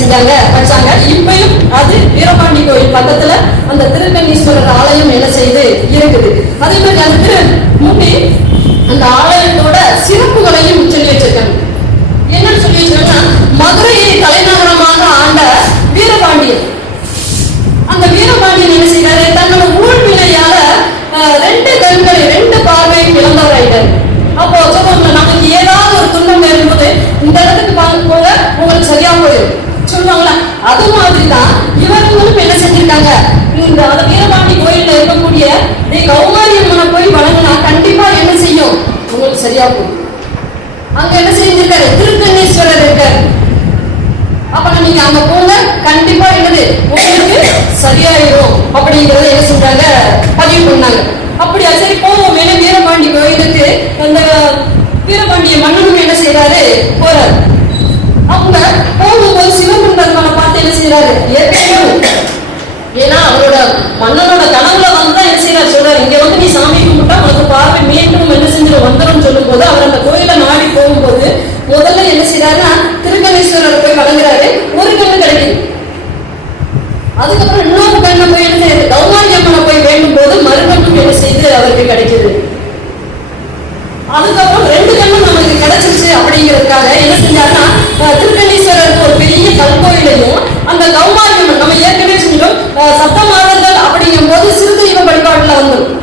செஞ்சாங்க வச்சாங்க. இப்பயும் அது வீரபாண்டி கோயில் பக்கத்துல அந்த திருக்கண்ணீஸ்வரர் ஆலயம் என்ன செய்து இருக்குது. அதே மாதிரி அதுக்கு முன்னே அந்த ஆலயத்தோட சிறப்புகளையும் சொல்லி வச்சிருக்காங்க. என்னன்னு சொல்லி வச்சிருக்காங்கன்னா, மதுரையை தலைநகரமாக ஆண்ட வீரபாண்டியன். அந்த வீரபாண்டியன் என்ன செய்யறாரு, தன்னோட ஊழ்வினையால 2 கண்களை 2 பார்வையும் இழந்தவராயிட்டார். அப்போ சொல்லுவாங்க, நமக்கு ஏதாவது ஒரு துன்பம் வரும்போது இந்த இடத்துக்கு போக உங்களுக்கு சரியா போயிடும் சொல்லுவாங்களா. அது மாதிரிதான் இவர்களும் என்ன செஞ்சிருக்காங்க, இந்த வீரபாண்டி கோயில்ல இருக்கக்கூடிய கௌமாரி அம்மனை போய் வணங்கினா கண்டிப்பா என்ன செய்யும், உங்களுக்கு சரியா போகும். அங்க என்ன செஞ்சிருக்காரு, திருக்கண்ணீஸ்வரர் இருக்காரு. அப்ப நீங்க அங்க போங்க, கண்டிப்பா என்னது உங்களுக்கு சரியாயிரும் அப்படிங்கறத என்ன செஞ்சாங்க, பதிவு பண்ணாங்க. அப்படியா, சரி போவோம். வீரபாண்டி கோயிலுக்கு அந்த வீரபாண்டிய மன்னனும் என்ன செய்யறாரு, போறாரு. அவங்க போகும்போது சிவன் பெருமானை பார்த்து என்ன செய்யறாரு, ஏற்கனவே ஏன்னா அவரோட மன்னனோட கனவுல வந்து என்ன செய்யறாரு சொல்றாரு, இங்க வந்து நீ சாமி கும்பிட்டா உனக்கு பார்வை மீண்டும் என்ன செஞ்சிடும் வந்துடும் சொல்லும் போது அவர் அந்த கோயில நாடி போகும்போது முதல்ல என்ன செய்யறாருன்னா திருக்கண்ணீஸ்வரர் போய் வணங்குறாரு. ஒரு கண்ணு கிடைக்குது. அதுக்கப்புறம் இன்னொரு கண்ணை போய் என்ன செய்யுது, கௌமாரி அம்மனை போய் வேண்டும் போது மறுகண்ணும் என்ன செய்து அவருக்கு கிடைக்குது. அதுக்கப்புறம் 2 கண்ணும் நமக்கு கிடைச்சிருச்சு அப்படிங்கிறதுக்காக என்ன செஞ்சாருன்னா திருக்கண்ணீஸ்வரருக்கு ஒரு பெரிய கல்கோயிலையும் அந்த கௌமாரி அம்மன் நம்ம ஏற்கனவே செஞ்சோம் சப்த மாதங்கள் அப்படிங்கும் போது சிறுதெய்வ வழிபாடுல வந்துடும்,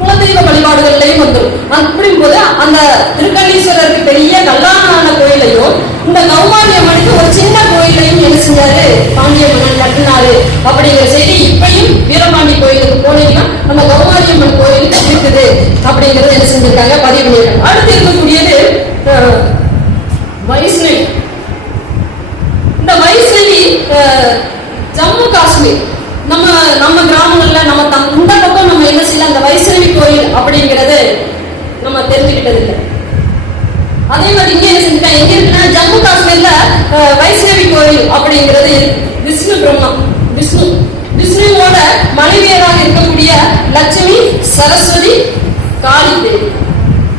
குலதெய்வ வழிபாடுகள்லையும் வந்துடும். அப்படிங்கும் போது அந்த திருக்கண்ணீஸ்வரருக்கு பெரிய கல்லான கோயிலையும் இந்த கௌமாரி அம்மனுக்கு ஒரு சின்ன கோயிலையும் என்ன செஞ்சாரு, பாண்டிய மன்னன் கட்டினாரு அப்படிங்கிற செய்தி இப்பயும் வீரபாண்டி கோயிலுக்கு போனீங்கன்னா அந்த கௌமாரி அம்மன் கோயிலுக்கு இருக்குது அப்படிங்கறத என்ன செஞ்சிருக்காங்க, பதிவு பண்ணியிருக்காங்க. அடுத்து இருக்கக்கூடியது வைஷ்ணவி. இந்த வைஷ்ணவி ஜம்மு காஷ்மீர் நம்ம கிராமங்கள்ல நம்ம இந்த பக்கம் நம்ம என்ன செய்யலாம், அந்த வைஷ்ணவி கோயில் அப்படிங்கிறது நம்ம தெரிஞ்சுக்கிட்டது இல்லை. அதே மாதிரி இங்க என்ன செஞ்சுட்டா, எங்க இருக்குன்னா ஜம்மு காஷ்மீர்ல வைஷ்ணவி கோயில் அப்படிங்கிறது விஷ்ணு பிரம்மா விஷ்ணுவோட மனைவியராக இருக்கக்கூடிய லட்சுமி, சரஸ்வதி, காளி தேவி,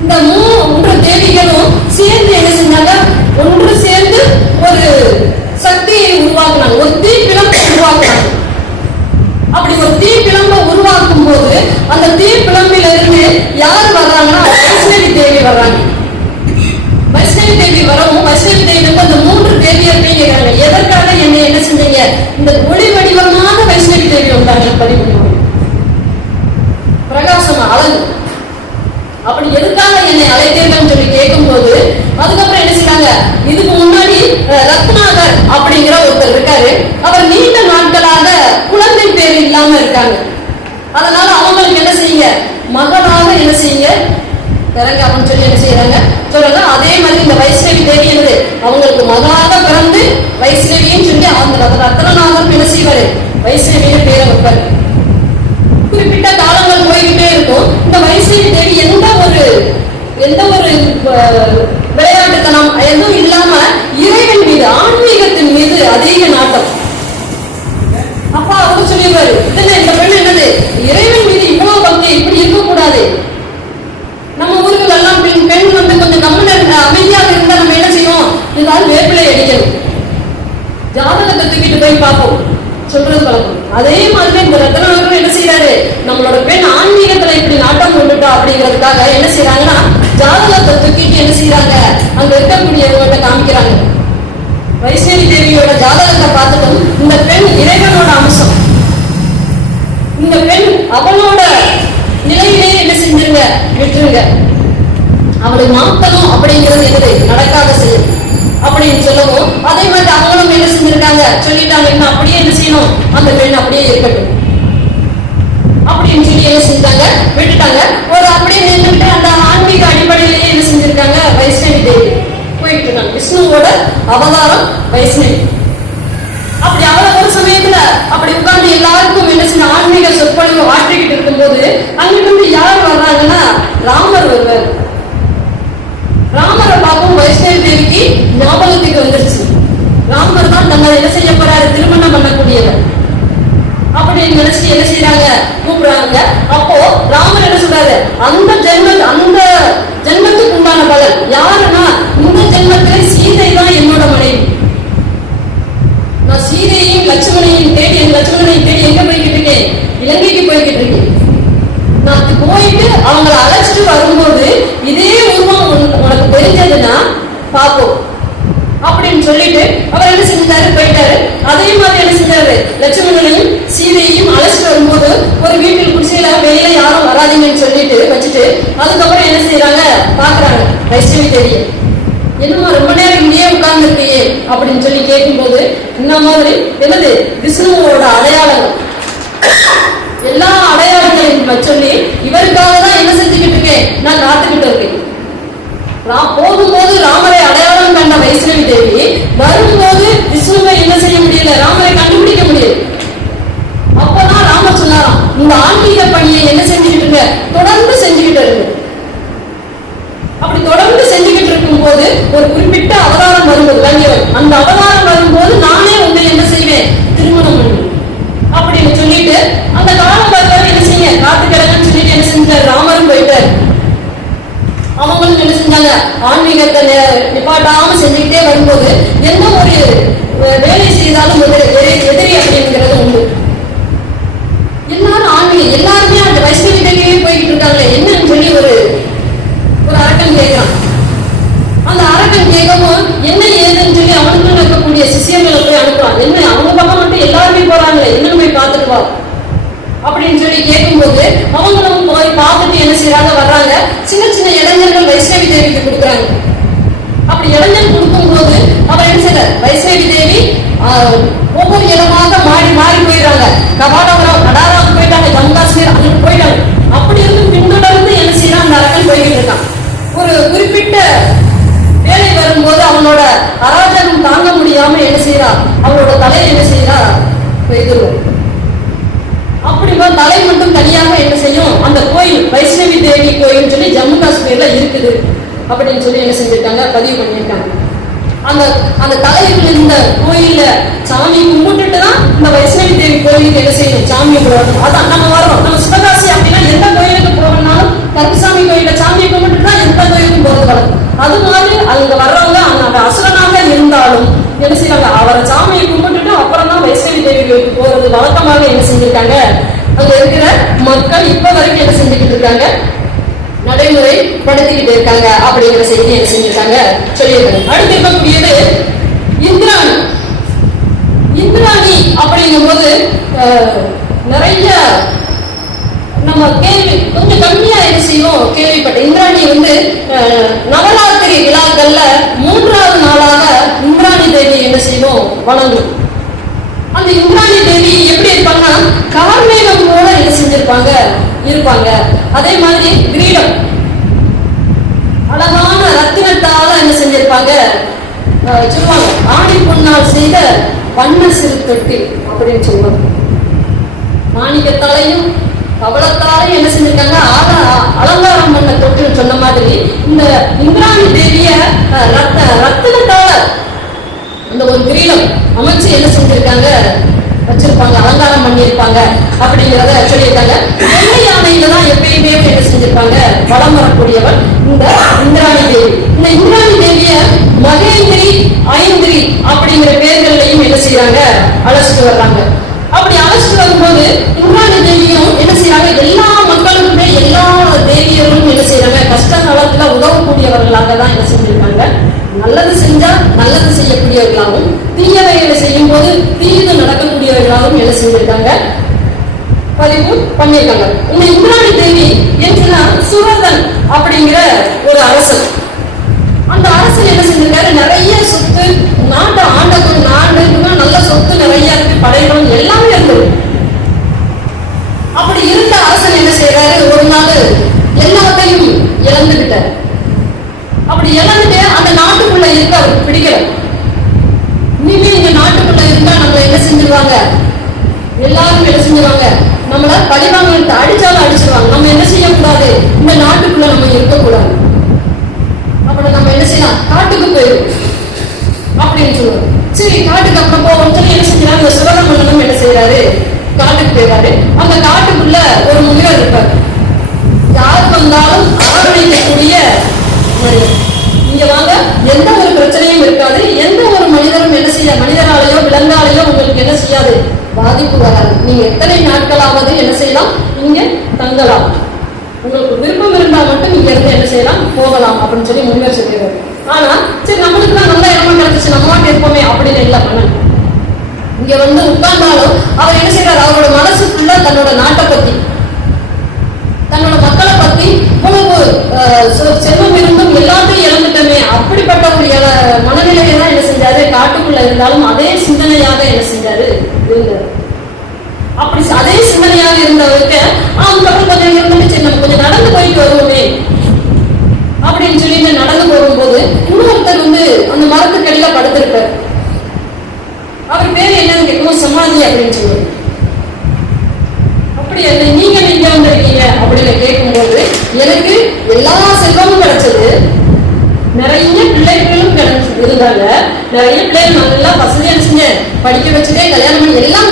இந்த 3 தேவிகளும் சேர்ந்து என்ன செஞ்சாங்க, ஒன்று சேர்ந்து ஒரு சக்தியை உருவாக்குனாங்க, ஒரு தீ பிளம்பை உருவாக்குனாங்க. அப்படி ஒரு தீ பிளம்பை உருவாக்கும் போது அந்த தீ பிளம்பில இருந்து யார் வர்றாங்கன்னா வைஷ்ணவி தேவி வர்றாங்க. வைஷ்ணவி தேவி வரவும் வைஷ்ணவி தேவிக்கு அந்த 3 தேவியர் கேட்கிறாங்க, எதற்காக என்ன செஞ்சீங்க, இந்த ஒளி வடிவமான வைஷ்ணவி தேவி வந்தாங்க பதிவு பிரகாசமா அழகு, அப்படி எதுக்காக என்னை அழைத்தீர்கள் சொல்லி கேட்கும் போது அதுக்கப்புறம் என்ன செய்றாங்க, இதுக்கு முன்னாடி ரத்னாகர் அப்படிங்கிற ஒருத்தர் இருக்காரு, அவர் நீண்ட நாட்களாக குழந்தை பேர் இல்லாம இருக்காங்க. அதனால அவங்களுக்கு என்ன செய்யுங்க, மகனாக என்ன செய்யுங்க பிறகு அப்படின்னு சொல்லி என்ன செய்யறாங்க சொல்றாங்க. அதே மாதிரி இந்த வைஷ்ணவி தேவி என்னது அவங்களுக்கு மகனாக பிறந்து வைஷ்ணவின்னு சொல்லி அந்த ரத்னநாதன் என்ன செய்வாரு, வைஷ்ணவின்னு பேரை வைப்பாரு. குறிப்பிட்ட காலங்கள் போய்கிட்டே இருக்கும். இந்த வைஷ்ணவி தேவி எந்த ஒரு விளையாட்டுத்தனம் எதுவும் இல்லாம இறைவன் மீது ஆன்மீகத்தின் மீது அதிக நாட்டம். அப்பா அவரு சொல்லிடுவாரு, இந்த பெண் என்னது இறைவன் மீது இவ்வளவு பக்தி, இப்படி இருக்கக்கூடாது. நம்ம ஊர்கள் எல்லாம் பெண் வந்து கொஞ்சம் கம்முன்னு அமைதியாக இருந்தா நம்ம என்ன செய்வோம், ஏதாவது வேப்பிலை அடிக்கணும், ஜாதகத்தை தூக்கிட்டு போய் பார்ப்போம் சொல்றது பழக்கம். அதே மாதிரி இந்த ரத்னாகரும் என்ன செய்யறாரு, நம்மளோட பெண் ஆன்மீகத்துல இப்படி நாட்டம் கொண்டுட்டா அப்படிங்கிறதுக்காக என்ன செய்யறாங்கன்னா ஜாதகத்தை தூக்கிட்டு என்ன செய்யறாங்க அங்க இருக்கக்கூடியவங்கள்ட்ட காமிக்கிறாங்க. வைஷ்ணவி தேவியோட ஜாதகத்தை பார்த்துட்டும் இந்த பெண் இறைவனோட அம்சம், இந்த பெண் அவளோட நிலையிலேயே என்ன செஞ்சிருங்க விட்டுருங்க, அவளை மாத்தணும் அப்படிங்கிறது என்னது நடக்காத செயல் அப்படின்னு சொல்லவும் அதே மாதிரி அவங்களும் என்ன செஞ்சிருக்காங்க சொல்லிட்டாங்க, இன்னும் அப்படியே என்ன செய்யணும், அந்த பெண் அப்படியே இருக்கட்டும் அப்படின்னு சொல்லி என்ன செஞ்சாங்க விட்டுட்டாங்க. ஒரு அப்படியே நின்றுட்டு அந்த ஆன்மீக அடிப்படையிலேயே என்ன செஞ்சிருக்காங்க வைஷ்ணவி தேவி போயிட்டு இருக்காங்க. விஷ்ணுவோட அவதாரம் வைஷ்ணவி. அப்படி அவளை ஒரு சமயத்துல அப்படி உட்கார்ந்து எல்லாருக்கும் என்ன செய்ய ஆன்மீக சொற்பொழிவு ஆற்றிக்கிட்டு இருக்கும்போது அங்கிட்டு யார் வர்றாங்கன்னா ராமர் வருவார். ராமரை பார்க்கும் வைஷ்ணவி தேவிக்கு ஞாபகத்துக்கு வந்துருச்சு, ராமர் தான் தன்னை என்ன செய்ய போறாரு, திருமணம் பண்ணக்கூடியவர் அப்படின்னு நினைச்சு என்ன செய்யறாங்க கூப்பிடுறாங்க. அப்போ ராமர் என்ன சொல்றாரு, அந்த ஜென்மத்துக்கு உண்டான பலன் யாருன்னா இந்த ஜென்மத்திலே சீதை தான் என்னோட மனைவி, இலங்கைக்கு போய்கிட்டு இருக்கேன். நான் போயிட்டு அவங்களை அழைச்சிட்டு வரும்போது இதே உருவம் உனக்கு தெரிஞ்சதுன்னா பாப்போம் அப்படின்னு சொல்லிட்டு அவர் என்ன செஞ்சாரு, போயிட்டாரு. அதே மாதிரி என்ன செஞ்சாரு, லட்சுமணனையும் சீதையையும் அழைச்சிட்டு வரும்போது ஒரு வீட்டில் குடிசையில வெளியில யாரும் வராதிங்கன்னு சொல்லிட்டு வச்சுட்டு அதுக்கப்புறம் என்ன செய்யறாங்க, பாக்குறாங்க வைஷ்ணவி தேவியை. என்னமா ரொம்ப நேரம் இங்கேயே உட்கார்ந்து இருக்கையே அப்படின்னு சொல்லி கேட்கும்போது இந்த மாதிரி என்னது விஷ்ணுவோட அடையாளங்கள் எல்லா அடையாளங்களையும் சொல்லி இவருக்காக தான் என்ன செஞ்சுக்கிட்டு இருக்கேன், நான் காத்துக்கிட்டு இருக்கேன். போகும்போது ராமரை அடையாளம் கண்ட வைஷ்ணவி தேவி வரும்போது விஷ்ணுவை என்ன செய்ய முடியல, ராமரை கண்டுபிடிக்க முடியல. அப்பதான் ராமர் சொன்னாராம், இந்த ஆன்மீக பணியை என்ன செஞ்சுக்கிட்டு இருங்க, தொடர்ந்து செஞ்சுக்கிட்டு இருக்கு. அப்படி தொடர்ந்து செஞ்சுக்கிட்டு இருக்கும் போது ஒரு குறிப்பிட்ட அவதாரம் வரும்போது வேண்டியவர் அந்த அவதாரம் வரும்போது நானே உன்னை என்ன செய்வேன், திருமணம் பண்ணுவேன் அப்படின்னு சொல்லிட்டு அந்த காலம் பார்த்தாரு. என்ன செய்ய காத்துக்கிறேன்னு சொல்லிட்டு என்ன செஞ்சாரு, ராமரும் போயிட்டாரு. அவங்களும் என்ன செஞ்சாங்க, ஆன்மீகத்தை நிப்பாட்டாம செஞ்சுக்கிட்டே வரும்போது எந்த ஒரு வேலை செய்தாலும் எதிரி அப்படிங்கிறது உண்டு. எல்லாரும் ஆன்மீகம் எல்லாருமே அந்த வைஷ்ணவி தேவியே போய்கிட்டு இருக்காங்களே என்னன்னு சொல்லி ஒரு அரக்கன் கேட்கிறான். அந்த அரக்கன் கேட்கவும் என்ன ஏதுன்னு சொல்லி அவனுக்குள்ள இருக்கக்கூடிய சிஷியர்களை போய் அனுப்புறான். என்ன அவங்க பக்கம் மட்டும் எல்லாருமே போறாங்களே, என்னன்னு போய் பார்த்துட்டு வா அப்படின்னு சொல்லி கேட்கும்போது அவங்களும் போய் பார்த்துட்டு என்ன செய்யறாங்க, வர்றாங்க. சின்ன சின்ன இளைஞர்கள் வைஷ்ணவி தேவிக்கு கொடுக்குறாங்க. அப்படி இளைஞர் கொடுக்கும் போது அவர் என்ன செய்யறாரு, வைஷ்ணவி தேவி ஒவ்வொரு இடமாக மாறி மாறி போயிடுறாங்க. கடாராவுக்கு போயிட்டாங்க, ஜம்மு காஷ்மீர் அங்க போயிட்டாங்க. அப்படி இருந்து பின்தொடர்ந்து என்ன செய்யறான், அந்த அரக்கன் போய்கிட்டு இருக்கான். ஒரு குறிப்பிட்ட வேலை வரும்போது அவனோட அராஜகம் தாங்க முடியாம என்ன செய்யறா, அவனோட தலையை என்ன செய்யறா, எதிர்வோம். அப்படிமா தலை மட்டும் தனியாக என்ன செய்யும், அந்த கோயில் வைஷ்ணவி தேவி கோயில் சொல்லி ஜம்மு காஷ்மீர்ல இருக்குது அப்படின்னு சொல்லி என்ன செஞ்சிருக்காங்க, பதிவு பண்ணியிருக்காங்க. அந்த அந்த தலையில் இந்த கோயில்ல சாமி கும்பிட்டுட்டு தான் இந்த வைஷ்ணவி தேவி கோயிலுக்கு என்ன செய்யணும், சாமி கும்பிடணும். அதான் நம்ம வரோம், நம்ம சிவகாசி அப்படின்னா எந்த கோயிலுக்கு போகணும்னாலும் கருப்புசாமி கோயில சாமி கும்பிட்டு தான் எந்த கோயிலுக்கும் போறது வரும். அது மாதிரி அங்க வர்றவங்க அந்த அசுரனாக இருந்தாலும் என்ன செய்வாங்க, அவரை சாமியை கும்பிட்டுட்டு அப்புறம் தான் வைஷ்ணவி தேவி கோயிலுக்கு போறது வழக்கமாக என்ன செஞ்சிருக்காங்க. அங்க இருக்கிற மக்கள் இப்ப வரைக்கும் என்ன செஞ்சுக்கிட்டு இருக்காங்க, நடைமுறை படுத்திக்கிட்டு இருக்காங்க அப்படிங்கிற செய்தி என்ன செஞ்சிருக்காங்க, சொல்லியிருக்காங்க. அடுத்து இருக்கக்கூடியது இந்திராணி. இந்திராணி அப்படிங்கும் போது நிறைய நம்ம கேள்வி கொஞ்சம் கம்மியா என்ன செய்வோம் கேள்விப்பட்ட. இந்திராணி நவராத்திரி விழாக்கள்ல 3வது நாளாக இந்திராணி தேவி என்ன செய்வோம், வணங்கும். அந்த இந்திராணி தேவி எப்படி இருப்பாங்கன்னா கார்மேகம் போல என்ன செஞ்சிருப்பாங்க, இருப்பாங்க. அதே மாதிரி கிரீடம் அழகான ரத்தினத்தால என்ன செஞ்சிருப்பாங்க, சொல்லுவாங்க ஆணி பொன்னால் செய்த வண்ண சிறு தொட்டி அப்படின்னு சொல்லுவாங்க. மாணிக்கத்தாலையும் கவலத்தாலையும் என்ன செஞ்சிருக்காங்க, அலங்காரம் பண்ண தொட்டுன்னு சொன்ன மாதிரி இந்த இந்திராணி தேவிய ரத்தினத்தால அந்த ஒரு கிரீடம் அமைச்சு என்ன செஞ்சிருக்காங்க, வச்சிருப்பாங்க, அலங்காரம் பண்ணியிருப்பாங்க அப்படிங்கிறத சொல்லியிருக்காங்க. வெள்ளை யானையில தான் எப்பயுமே என்ன செஞ்சிருப்பாங்க, வலம் வரக்கூடியவர் இந்த இந்திராணி தேவி. இந்த இந்திராணி தேவிய மகேந்திரி, ஐந்திரி அப்படிங்கிற பேர்களையும் என்ன செய்யறாங்க, அழைச்சிட்டு வர்றாங்க. அப்படி அழைச்சிட்டு வரும்போது இந்திராணி தேவியும் என்ன செய்யறாங்க, எல்லா மக்களுக்குமே எல்லா தேவியர்களும் என்ன செய்யறாங்க, கஷ்ட காலத்துல உதவக்கூடியவர்களாக தான் என்ன செஞ்சிருக்காங்க. நல்லது செஞ்சா நல்லது செய்யக்கூடியவர்களாகவும், தீயவைகளை செய்யும் போது தீயது நடக்கக்கூடியவர்களாகவும் என்ன செஞ்சிருக்காங்க, பதிவு பண்ணியிருக்காங்க. இந்த இந்திராணி தேவி என்னன்னா சுரதன் அப்படிங்கிற ஒரு அரசன். அந்த அரசன் என்ன செஞ்சிருக்காரு, நிறைய சொத்து, நாட்டை நாடு நல்ல சொத்து நிறைய இருக்கு, படைகளும் எல்லாமே இருந்தது. அப்படி இருந்த அரசன் என்ன செய்யறாரு, ஒரு நாள் எல்லாத்தையும் இழந்துகிட்டார். அப்படி இழந்துட்டு அந்த நாட்டுக்குள்ள இருக்க அவருக்கு பிடிக்கல. இனிமே இந்த நாட்டுக்குள்ள இருந்தா நம்மள என்ன செஞ்சிருவாங்க, எல்லாரும் என்ன செஞ்சிருவாங்க, நம்மள பழிவாங்க, அடிச்சாலும் அடிச்சிருவாங்க. நம்ம என்ன செய்யக்கூடாது, இந்த நாட்டுக்குள்ள நம்ம இருக்கக்கூடாது. அப்புறம் நம்ம என்ன செய்யலாம், காட்டுக்கு போயிடும் அப்படின்னு சொல்லுவோம். சரி காட்டுக்கு அப்புறம் போவோம் சொல்லி என்ன செஞ்சாங்க, சுரத மன்னனும் என்ன செய்யறாரு, காட்டுக்கு போயிடாரு. அந்த காட்டுக்குள்ள ஒரு முனிவர் இருப்பார். யார் வந்தாலும் அரவணைக்கக்கூடிய இங்க இங்க வாங்க, எந்த ஒரு பிரச்சனையும் இருக்காது. எந்த ஒரு மனிதரும் என்ன செய்ய, மனிதராலேயோ விலங்காலேயோ உங்களுக்கு என்ன செய்யாது, பாதிப்பு வராது. நீங்க எத்தனை நாட்களாவது என்ன செய்யலாம், இங்க தங்கலாம். உங்களுக்கு விருப்பம் இருந்தால் மட்டும் இங்க இருந்து என்ன செய்யலாம், போகலாம் அப்படின்னு சொல்லி முன்னர் சொல்லிடுறாரு. ஆனா சரி, நம்மளுக்கு தான் நல்ல இடமா கிடைச்சிச்சு, நம்ம வாட்டி இருப்போமே அப்படின்னு இல்லை பண்ணணும். இங்க வந்து உட்கார்ந்தாலும் அவர் என்ன செய்யறாரு, அவரோட மனசு ஃபுல்லா தன்னோட நாட்டை பத்தி, தன்னோட மக்களை பத்தி, செல்வம் இருந்தும் எல்லாத்தையும் இழந்துட்டோமே அப்படிப்பட்ட ஒரு மனநிலையை தான் என்ன செஞ்சாரு, காட்டுக்குள்ள இருந்தாலும் அதே சிந்தனையாக என்ன செஞ்சாரு, இருந்தாரு. அப்படி அதே சிந்தனையாக இருந்தவருக்கு அதுக்கப்புறம் கொஞ்சம் இருந்துட்டு சரி நம்ம கொஞ்சம் நடந்து போயிட்டு வருவோமே அப்படின்னு சொல்லிட்டு நடந்து போகும்போது இன்னொருத்தர் வந்து அந்த மரத்துக்கடியில படுத்திருப்பார். அவர் பேர் என்னன்னு கேட்கும், சமாதி அப்படின்னு சொல்லுவாங்க. அப்படி நீங்க இங்க வந்திருக்கீங்க அப்படின்னு கேட்கும்போது எனக்கு எல்லா செல்வமும் கிடைச்சது, நிறைய பிள்ளைகளும் இருந்தாங்க, நிறைய பிள்ளைகள் நல்லா வசதியா இருந்துச்சுங்க, படிக்க வச்சுட்டே கல்யாணம் பண்ணி எல்லாம்.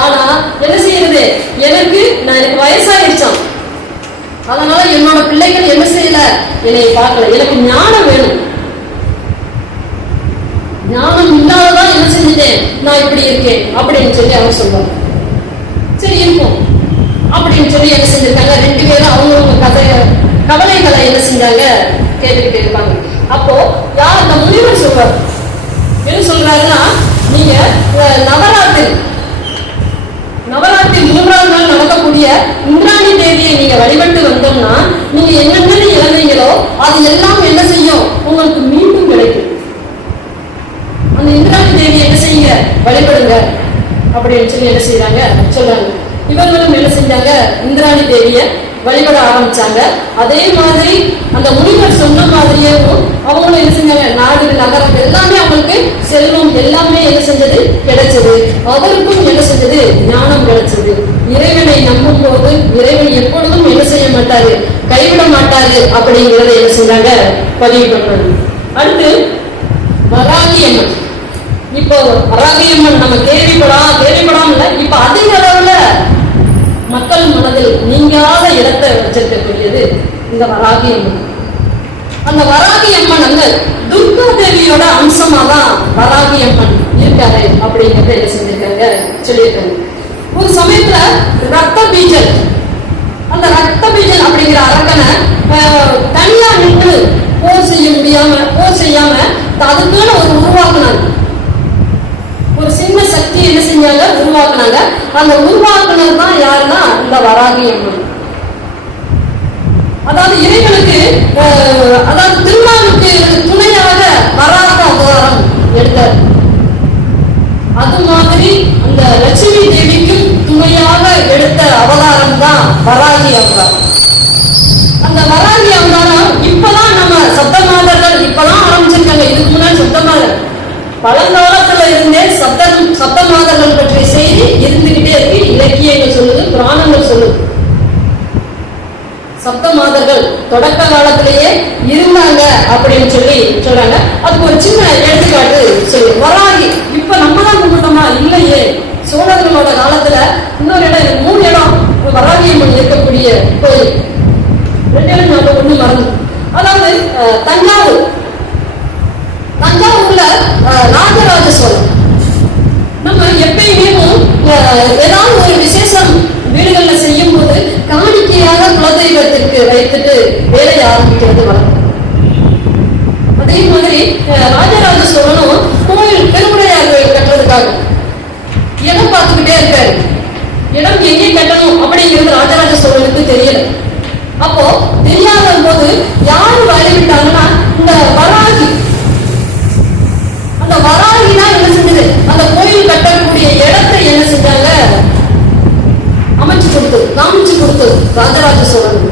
ஆனா என்ன செய்யறது, எனக்கு வயசாயிருச்சான், அதனால என்னோட பிள்ளைகள் என்ன செய்யல, என்னை பார்க்கல. எனக்கு ஞானம் வேணும், ஞானம் இல்லாததான் என்ன செஞ்சுட்டேன், நான் இப்படி இருக்கேன் அப்படின்னு சொல்லி அவர் சொல்றாங்க. சரி இருக்கும் அப்படின்னு சொல்லி என்ன செஞ்சிருக்காங்க, ரெண்டு பேரும் அவங்கவுங்க கவலைகளை என்ன செஞ்சாங்க கேட்டுக்கிட்டு இருப்பாங்க. அப்போ யார் அந்த முனிவர் சொல்றாரு, என்ன சொல்றாருன்னா, நீங்க நவராத்திரி 3ஆம் நாள் நடக்கக்கூடிய இந்திராணி தேவியை நீங்க வழிபட்டு வந்தோம்னா நீங்க என்னென்ன இழந்தீங்களோ அது எல்லாம் என்ன செய்யும், உங்களுக்கு மீண்டும் கிடைக்கும். அந்த இந்திராணி தேவியை என்ன செய்யுங்க, வழிபடுங்க அப்படின்னு சொல்லி என்ன செய்யறாங்க சொல்றாங்க. இவர்களும் என்ன செஞ்சாங்க, இந்திராணி தேவிய வழிபட ஆரம்பிச்சாங்க. அதே மாதிரி அந்த முனிவர் சொன்ன மாதிரியே அவங்களும் என்ன செஞ்சாங்க, நாடு நகரம் எல்லாமே அவங்களுக்கு செல்வம் எல்லாமே என்ன செஞ்சது, கிடைச்சது. அவருக்கும் என்ன செஞ்சது, ஞானம் கிடைச்சது. இறைவனை நம்பும் போது இறைவன் எப்பொழுதும் என்ன செய்ய மாட்டாரு, கைவிட மாட்டாரு அப்படிங்கிறத என்ன செஞ்சாங்க, பதிவு பண்றாங்க. அடுத்து வராகி அம்மன். இப்போ வராகி அம்மன் நம்ம கேள்விப்படாம இல்ல, இப்ப அதிக அளவுல மக்கள் மனதில் நீங்காத இடத்தை வச்சிருக்கக்கூடியது இந்த வராகி அம்மன். அந்த வராகி அம்மன் அந்த துர்கா தேவியோட அம்சமா தான் வராகி அம்மன் இருக்காரு அப்படிங்கிறத என்ன செஞ்சிருக்காங்க, சொல்லியிருக்காங்க. ஒரு சமயத்துல ரத்த பீஜன், அந்த ரத்த பீஜன் அப்படிங்கிற அரக்கனை தனியா நின்று போர் செய்யாம அதுக்குன்னு ஒரு உருவாக்குனாங்க, ஒரு சின்ன சக்தி என்ன செஞ்சாங்க, உருவாக்குனாங்க. அந்த உருவாக்குனர் தான் யாருன்னா இந்த வராகி அம்மன். அதாவது இறைவனுக்கு அதாவது திருமாலுக்கு துணையாக வராக அவதாரம் எடுத்தார். அது மாதிரி அந்த லட்சுமி தேவிக்கும் துணையாக எடுத்த அவதாரம் தான் வராகி அவதாரம். அந்த வராகி அவதாரம் இப்பதான் நம்ம சப்தமாதர்கள் இப்பதான் ஆரம்பிச்சிருக்காங்க. இதுக்கு முன்னாடி சப்தமாதர் பழங்காலத்துல இருந்தே சப்தமாதர்கள் பற்றிய செய்தி இருந்துகிட்டே இருக்கு. இலக்கியங்கள் சொல்லுது, புராணங்கள் சொல்லுது. சப்தமாதர்கள் தொடக்க காலத்திலேயே இருந்தாங்க அப்படின்னு சொல்லி சொல்றாங்க. அதுக்கு ஒரு சின்ன எடுத்துக்காட்டு சொல்லி, வராகி இப்ப நம்ம தான் கும்பிட்டோமா, இல்லையே. சோழர்களோட காலத்துல இன்னொரு இடம், 3 இடம் வராகி அம்மன் இருக்கக்கூடிய கோயில். 2 இடம் நம்ம ஒண்ணு மறந்து, அதாவது தஞ்சாவூர்ல ராஜராஜ சோழன். நம்ம எப்பயுமே ஏதாவது ஒரு விசேஷம் வீடுகள்ல செய்யும் போது காணிக்கையாக குலதெய்வத்திற்கு வைத்துட்டு வேலையை ஆரம்பிக்கிறது வரும். அதே மாதிரி ராஜராஜ சோழனும் கோயில் பெருமுடையார் கோயில் கட்டுறதுக்காக இடம் பார்த்துக்கிட்டே இருக்காரு. இடம் எங்கே கட்டணும் அப்படிங்கிறது ராஜராஜ சோழனுக்கு தெரியல. அப்போ தெரியாத போது யாரு வழிவிட்டாங்கன்னா இந்த வராகி. அந்த வராகினா என்ன செஞ்சது, அந்த கோயில் கட்டக்கூடிய இடத்தை என்ன செஞ்சாங்க, காமிச்சு கொடுத்து ராஜராஜ சோழன்.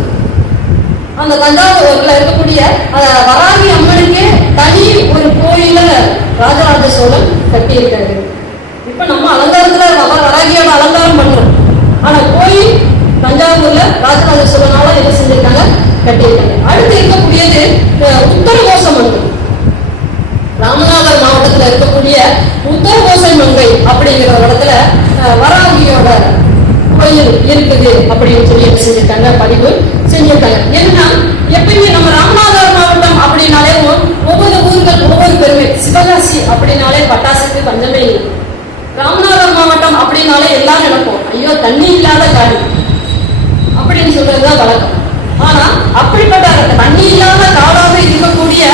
அந்த தஞ்சாவூர்ல இருக்கக்கூடிய வராகி அம்மனுக்கே தனி ஒரு கோயில ராஜராஜ சோழன் கட்டி இருக்காரு. இப்ப நம்ம அலங்காரத்துல வராகியோட அலங்காரம் பண்றோம், ஆனா கோயில் தஞ்சாவூர்ல ராஜராஜ சோழனால என்ன செஞ்சிருக்காங்க, கட்டியிருக்காங்க. அடுத்து இருக்கக்கூடியது உத்தரகோச மங்கை. ராமநாதர் மாவட்டத்துல இருக்கக்கூடிய உத்தரகோசை மங்கை அப்படிங்கிற இடத்துல வராகியோட கோயில் இருக்குது அப்படின்னு சொல்லி என்ன செஞ்சிருக்காங்க, பதிவு செஞ்சிருக்காங்க. ஏன்னா எப்பயுமே நம்ம ராமநாதர் மாவட்டம் அப்படின்னாலே ஊர்கள் ஒவ்வொரு பெருமை. சிவகாசி அப்படின்னாலே பட்டாசுக்கு பஞ்சமே இல்லை. ராமநாதபுரம் மாவட்டம் அப்படின்னாலே எல்லாம் நினைப்போம், ஐயோ தண்ணி இல்லாத காடு அப்படின்னு சொல்றதுதான் வழக்கம். ஆனா அப்படிப்பட்ட தண்ணி இல்லாத காடாக இருக்கக்கூடிய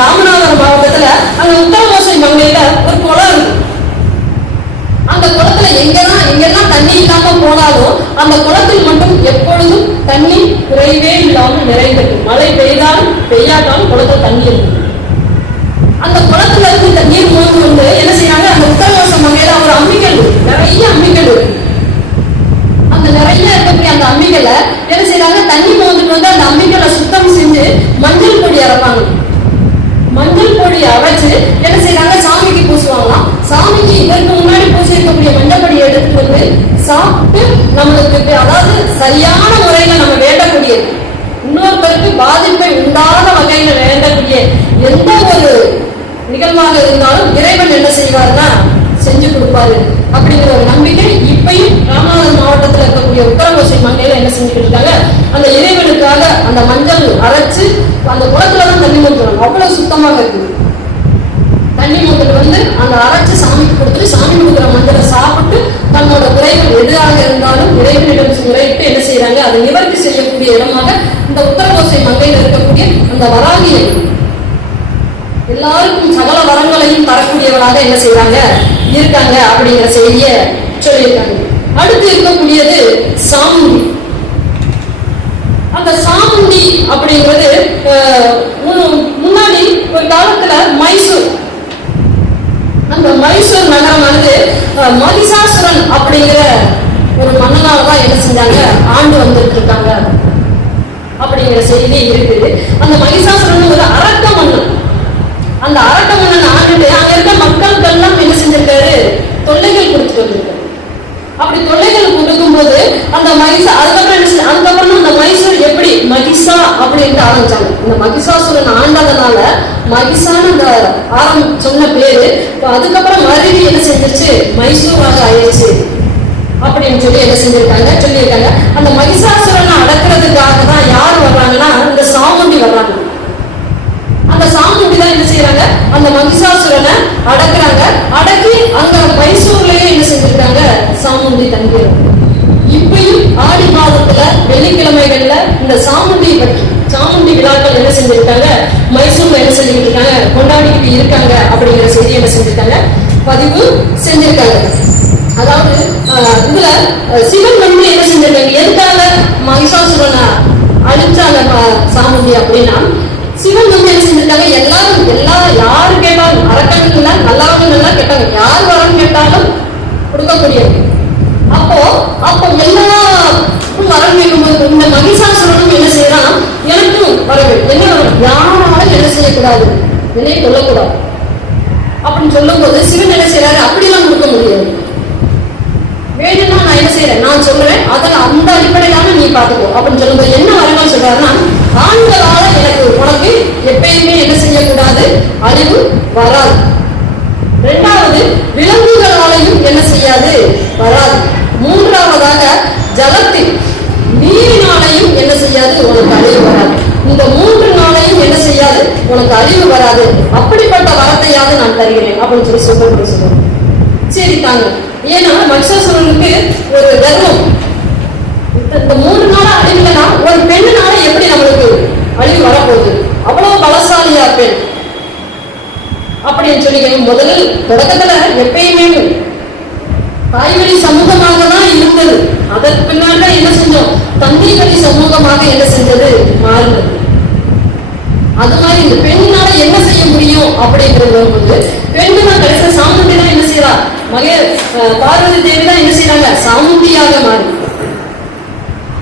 ராமநாதபுரம் மாவட்டத்துல அங்க உத்தரகோசை மங்கையில ஒரு குளம் இருக்கு. அந்த குளத்துல எங்கெல்லாம் தண்ணி இல்லாம போனாலும் அந்த குளத்தில் மட்டும் எப்பொழுதும் தண்ணி குறைவே இல்லாமல் நிறைந்திருக்கு. மழை பெய்தாலும் பெய்யாட்டாலும் குளத்துல தண்ணி இருக்கு. அந்த குளத்துல இருந்து இந்த நீர் மோந்து வந்து என்ன செய்யறாங்க, அந்த உத்தரகோச மங்கையில ஒரு அம்மிக்கல், நிறைய அம்மிக்கல் இருக்கு. அந்த நிறைய இருக்கக்கூடிய அந்த அம்மிகளை என்ன செய்யறாங்க, தண்ணி மோந்துட்டு வந்து அந்த அம்மிக்கலை சுத்தம் செஞ்சு மஞ்சள் பொடி அரைப்பாங்க. மஞ்சள் பொடி அரைச்சு என்ன செய்யறாங்க, சாமிக்கு பூசுவாங்களாம். சாமிக்கு இதற்கு முன்னாடி பூசி இருக்கக்கூடிய மஞ்சள் பொடியை எடுத்துட்டு வந்து சாப்பிட்டு நம்மளுக்கு அதாவது சரியான முறையில நம்ம வேண்டக்கூடியது, இன்னொருத்தருக்கு பாதிப்பை உண்டான வகையில வேண்டக்கூடிய எந்த ஒரு நிகழ்வாக இருந்தாலும் இறைவன் என்ன செய்வாருன்னா செஞ்சு கொடுப்பாரு அப்படிங்கிற ஒரு நம்பிக்கை இப்பயும் ராமநாதபுரம் மாவட்டத்தில் இருக்கக்கூடிய உத்தரகோசை மங்கையில என்ன செஞ்சுட்டு இருக்காங்க, அந்த இறைவனுக்காக அந்த மஞ்சள் அரைச்சு அந்த குளத்துலதான் தண்ணி ஊற்றுவாங்க. அவ்வளவு சுத்தமாக இருக்குது. தண்ணி ஊற்றுட்டு வந்து அந்த அரைச்சு சாமிக்கு கொடுத்துட்டு சாமி கொடுக்குற மஞ்சளை சாப்பிட்டு தன்னோட குறைகள் எதுவாக இருந்தாலும் இறைவனிடம் முறையிட்டு என்ன செய்யறாங்க, அதை நிவர்த்தி செய்யக்கூடிய இடமாக இந்த உத்தரகோசை மங்கையில் இருக்கக்கூடிய அந்த வராகியை எல்லாருக்கும் சகல வரங்களையும் தரக்கூடியவராக என்ன செய்யறாங்க இருக்காங்க அப்படிங்கிற செய்திய சொல்லியிருக்காங்க. அடுத்து இருக்கக்கூடியது சாமுண்டி. அந்த சாமுண்டி அப்படிங்கிறது முன்னாடி ஒரு காலத்துல மைசூர், அந்த மைசூர் நகரமானது மகிஷாசுரன் அப்படிங்கிற ஒரு மன்னனால தான் என்ன செஞ்சாங்க ஆண்டு வந்துட்டு இருக்காங்க அப்படிங்கிற செய்தி இருக்குது. அந்த மகிஷாசுரன் ஒரு அரக்க மன்னன். அந்த அரக்க மன்னன் ஆண்டுட்டு அங்க இருக்க மக்களுக்கெல்லாம் என்ன செஞ்சிருக்காரு, தொல்லைகள் கொடுத்துட்டு வந்திருக்காரு. அப்படி தொல்லைகள் கொடுக்கும் போது அந்த அதுக்கப்புறம் அந்த மைசூர் எப்படி மகிஷா அப்படின்னு ஆரம்பிச்சாங்க. இந்த மகிஷாசுரன் ஆண்டதுனால மகிஷான்னு அந்த சொன்ன பேரு அதுக்கப்புறம் மறுபடி என்ன செஞ்சிருச்சு, மைசூராக ஆயிடுச்சு அப்படின்னு சொல்லி என்ன சொல்லியிருக்காங்க. அந்த மகிஷாசுரனை அடக்கிறதுக்காக தான் யார் வர்றாங்கன்னா இந்த சாமுண்டி வர்றாங்க. அந்த சாமுண்டி தான் என்ன செய்யறாங்க, அந்த மகிஷாசுரனை அடக்குறாங்க. அடக்கி அங்க மைசூர்லயே என்ன செஞ்சிருக்காங்க, சாமுண்டி தங்கிறாங்க. இப்பயும் ஆடி மாதத்துல வெள்ளிக்கிழமைகள்ல இந்த சாமுண்டி விழாக்கள் என்ன செஞ்சிருக்காங்க, மைசூர்ல என்ன செஞ்சுக்கிட்டு இருக்காங்க, கொண்டாடிக்கிட்டு இருக்காங்க அப்படிங்கிற செய்தி என்ன செஞ்சிருக்காங்க, பதிவு செஞ்சிருக்காங்க. அதாவது இதுல சிவன் வந்து என்ன செஞ்சிருக்காங்க, எதுக்காக மகிஷாசுரனை அழிச்சாங்க சாமுண்டி அப்படின்னா, சிவன் வந்து என்ன செஞ்சிருக்காங்க, யாரு கேட்டாலும் அரக்கனுக்கு நல்லா கேட்டாங்க, யார் வரம் கேட்டாலும் கொடுக்கக்கூடியது. அப்போ எல்லாருக்கும் வரம் கேட்கும்போது இந்த மகிஷாசுரனும் என்ன செய்யறான், எனக்கும் வரவேன், என்ன வரும், யாராலும் என்ன செய்யக்கூடாது, என்னை கொல்லக்கூடாது அப்படின்னு சொல்லும் போது சிவன் என்ன செய்யறாரு, அப்படியெல்லாம் கொடுக்க முடியாது. வேணும்னா நான் என்ன செய்யறேன், நான் சொல்றேன், அதில் அந்த அடிப்படையான நீ பார்த்துக்கோ அப்படின்னு சொல்லும்போது என்ன வரணும் சொல்றாருன்னா, ஆண்களால உனக்கு எப்பயுமே என்ன செய்யக்கூடாது, அழிவு வராது. இரண்டாவது விலங்குகளாலையும் என்ன செய்யாது, வராது. மூன்றாவதாக ஜலத்தில் நீரினாலையும் என்ன செய்யாது, உனக்கு அழிவு வராது. இந்த 3 நாளையும் என்ன செய்யாது, உனக்கு அழிவு வராது. அப்படிப்பட்ட வரத்தையாவது நான் தருகிறேன் அப்படின்னு சொல்லுவோம். சரி தாங்க. ஏன்னா மகிஷாசுரனுக்கு ஒரு கர்வம், இந்த 3 நாளா அழிவுனா ஒரு பெண்ணுனால எப்படி நம்மளுக்கு அழிவு வரப்போகுது, அவ்வளவு பலசாலியா பெண் அப்படின்னு சொல்லி முதலில் தொடக்கத்துல எப்பயுமே தாய்வழி சமூகமாக தான் இருந்தது. அதற்கு பின்னாடி என்ன செஞ்சோம், தந்தை வழி சமூகமாக என்ன செஞ்சது மாறுது. அது மாதிரி இந்த பெண்ணால என்ன செய்ய முடியும் அப்படிங்கிறது வரும்போது பெண்ணு தான் கடைசியா சாமுண்டி தான் என்ன செய்யறா, பார்வதி தேவி தான் என்ன செய்யறாங்க, சாமுண்டியாக மாறி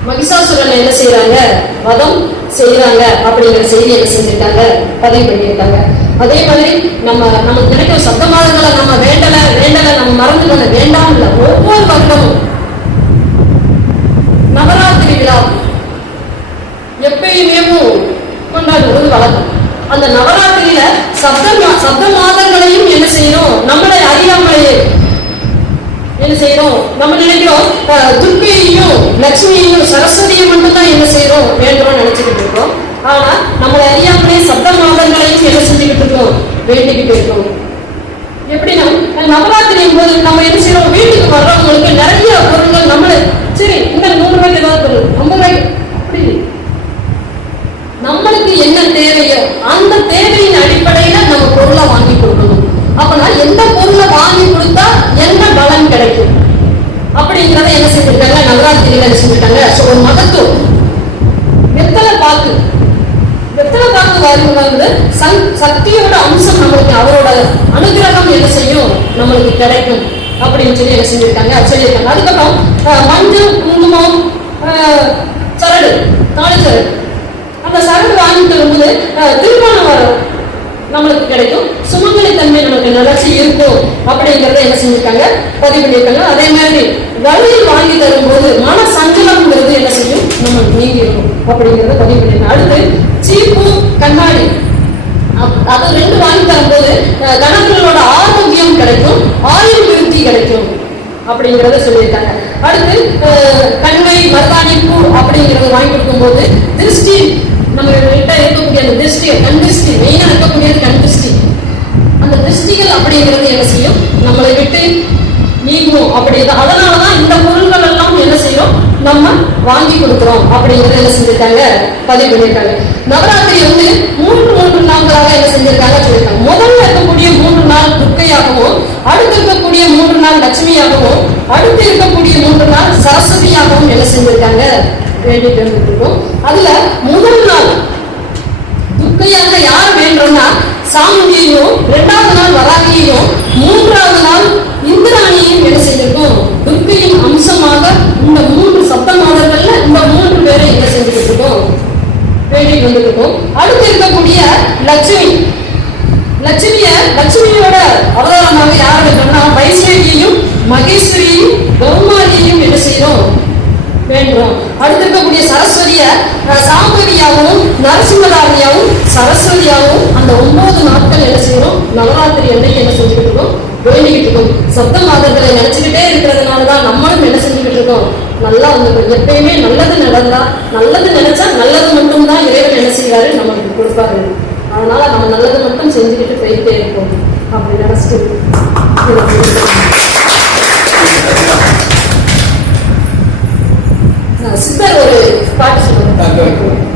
மகிஷாசுரனை என்ன செய்யறாங்க, வதம் செய்யறாங்க அப்படிங்கிற செய்தி என்ன செஞ்சிருக்காங்க, பதிவு பண்ணியிருக்காங்க. அதே மாதிரி நம்ம நினைக்கிற சப்தமாதங்களை நம்ம வேண்டல நம்ம மறந்துட்டு வேண்டாம் இல்ல, ஒவ்வொரு வருடமும் நவராத்திரி விழா எப்பயுமே கொண்டாடுவது வழக்கம். அந்த நவராத்திரியில சப்த மாதங்களையும் என்ன செய்யணும், நம்மளை அறியாமலேயே என்ன செய்யறோம், நம்ம நினைக்கிறோம் துர்க்கையையும் லட்சுமியையும் சரஸ்வதியும் மட்டும்தான் என்ன செய்யறோம் வேண்டும்னு நினைச்சுக்கிட்டு இருக்கோம். ஆனா நம்மளை அறியாமலே சப்த மாதங்களையும் என்ன செஞ்சுக்கிட்டு இருக்கோம் வேண்டிக்கிட்டு இருக்கோம். எப்படின்னா நவராத்திரியும் போது நம்ம என்ன செய்யறோம், வீட்டுக்கு வர்றவங்களுக்கு நிறைய பொருட்கள் நம்மள சரி இந்த 100 ரூபாய்க்கு ஏதாவது பொருள் 50 ரூபாய்க்கு அப்படி நம்மளுக்கு என்ன தேவையோ அந்த தேவையின் அடிப்படையில நம்ம பொருளை வாங்கி கொடுக்கணும். அப்பனா எந்த பொருளை வாங்கி கொடுத்தா என்ன பலன் கிடைக்கும் அப்படிங்கிறத என்ன செஞ்சிருக்காங்க, நவராத்திரியில செஞ்சிருக்காங்க. ஒரு மகத்துவம் வெத்தலை பாக்கு வாங்குவது சக்தியோட அம்சம், நம்மளுக்கு அவரோட அனுகிரகம் என்ன செய்யும், நம்மளுக்கு கிடைக்கும் அப்படின்னு சொல்லி என்ன செஞ்சிருக்காங்க சொல்லியிருக்காங்க. அதுக்கப்புறம் மஞ்சள் குங்குமம் சரடு தாலி சரடு, அந்த சரடு வாங்கிட்டு வந்து திருமணம் வரும் நம்மளுக்கு கிடைக்கும், சுமங்கலி தன்மை நமக்கு நிலச்சி இருக்கும் அப்படிங்கறத என்ன செஞ்சிருக்காங்க பதிவு பண்ணியிருக்காங்க. அதே மாதிரி வழியில் வாங்கி தரும்போது மன சஞ்சலம்ங்கிறது என்ன செய்யும், நம்மளுக்கு நீங்கி இருக்கும் அப்படிங்கறத பதிவு பண்ணியிருக்காங்க. அடுத்து சீப்பு கண்ணாடி, அது 2 வாங்கி தரும்போது கணவர்களோட ஆரோக்கியம் கிடைக்கும், ஆயுள் விருத்தி கிடைக்கும் அப்படிங்கறத சொல்லியிருக்காங்க. அடுத்து கண்மை மருதாணி பூ அப்படிங்கறத வாங்கி கொடுக்கும் போது திருஷ்டி, நம்ம கிட்ட இருக்கக்கூடிய அந்த திருஷ்டி, கண் திருஷ்டி மெயினா இருக்கக்கூடியது கண் திருஷ்டி, அந்த திருஷ்டிகள் அப்படிங்கிறது என்ன செய்யும், நம்மளை விட்டு நீங்கும். அப்படிதான் அதனாலதான் இந்த பொருள்கள் எல்லாம் என்ன செய்யும், நம்ம வாங்கி கொடுக்கிறோம் அப்படிங்கறத என்ன செஞ்சிருக்காங்க பதிவு பண்ணியிருக்காங்க. நவராத்திரி வந்து 3 நாட்களாக என்ன செஞ்சிருக்காங்க சொல்லியிருக்காங்க. முதல்ல இருக்கக்கூடிய 3 நாள் துர்க்கையாகவும், அடுத்து இருக்கக்கூடிய 3 நாள் லட்சுமியாகவும், அடுத்து இருக்கக்கூடிய 3 நாள் சரஸ்வதியாகவும் என்ன செஞ்சிருக்காங்க வேண்டிட்டு இருந்திருக்கோம். அதுல முதல் நாள் துர்க்கையாக யார் வேண்டும்னா சாமுண்டியையும், 2வது நாள் வராகியையும், 3வது நாள் இந்திராணியையும் என்ன செஞ்சிருக்கோம், துர்க்கையின் அம்சமாக இந்த 3 சப்த மாதங்கள்ல இந்த 3 பேரை என்ன செஞ்சுட்டு இருக்கோம் வேண்டிட்டு வந்துருக்கோம். அடுத்து இருக்கக்கூடிய லட்சுமியோட அவதாரமாக யார் வேண்டும்னா வைஷ்ணவியையும், மகேஸ்வரியையும், கௌமாரியையும் என்ன செய்யறோம் வேண்டும். அடுத்து இருக்கக்கூடிய சரஸ்வதிய சாம்பவியாகவும், நரசிம்மதாரியாகவும், சரஸ்வதியாகவும் அந்த 9 நாட்கள் என்ன செய்யறோம், நவராத்திரி அன்னைக்கு என்ன செஞ்சுக்கிட்டு இருக்கோம் வேண்டிக்கிட்டு இருக்கோம். சப்த மாதத்துல நினைச்சுக்கிட்டே இருக்கிறதுனாலதான் நம்மளும் என்ன செஞ்சுக்கிட்டு இருக்கோம், நல்லா வந்து எப்பயுமே நல்லது நடந்தா, நல்லது நினைச்சா நல்லது மட்டும் தான் இறைவன் என்ன செய்வாரு நமக்கு கொடுப்பாரு. அதனால நம்ம நல்லது மட்டும் செஞ்சுக்கிட்டு போயிட்டே இருப்போம் அப்படி நினைச்சிட்டு சித்தர் ஒரு பாட்டு சொல்லுவாங்க.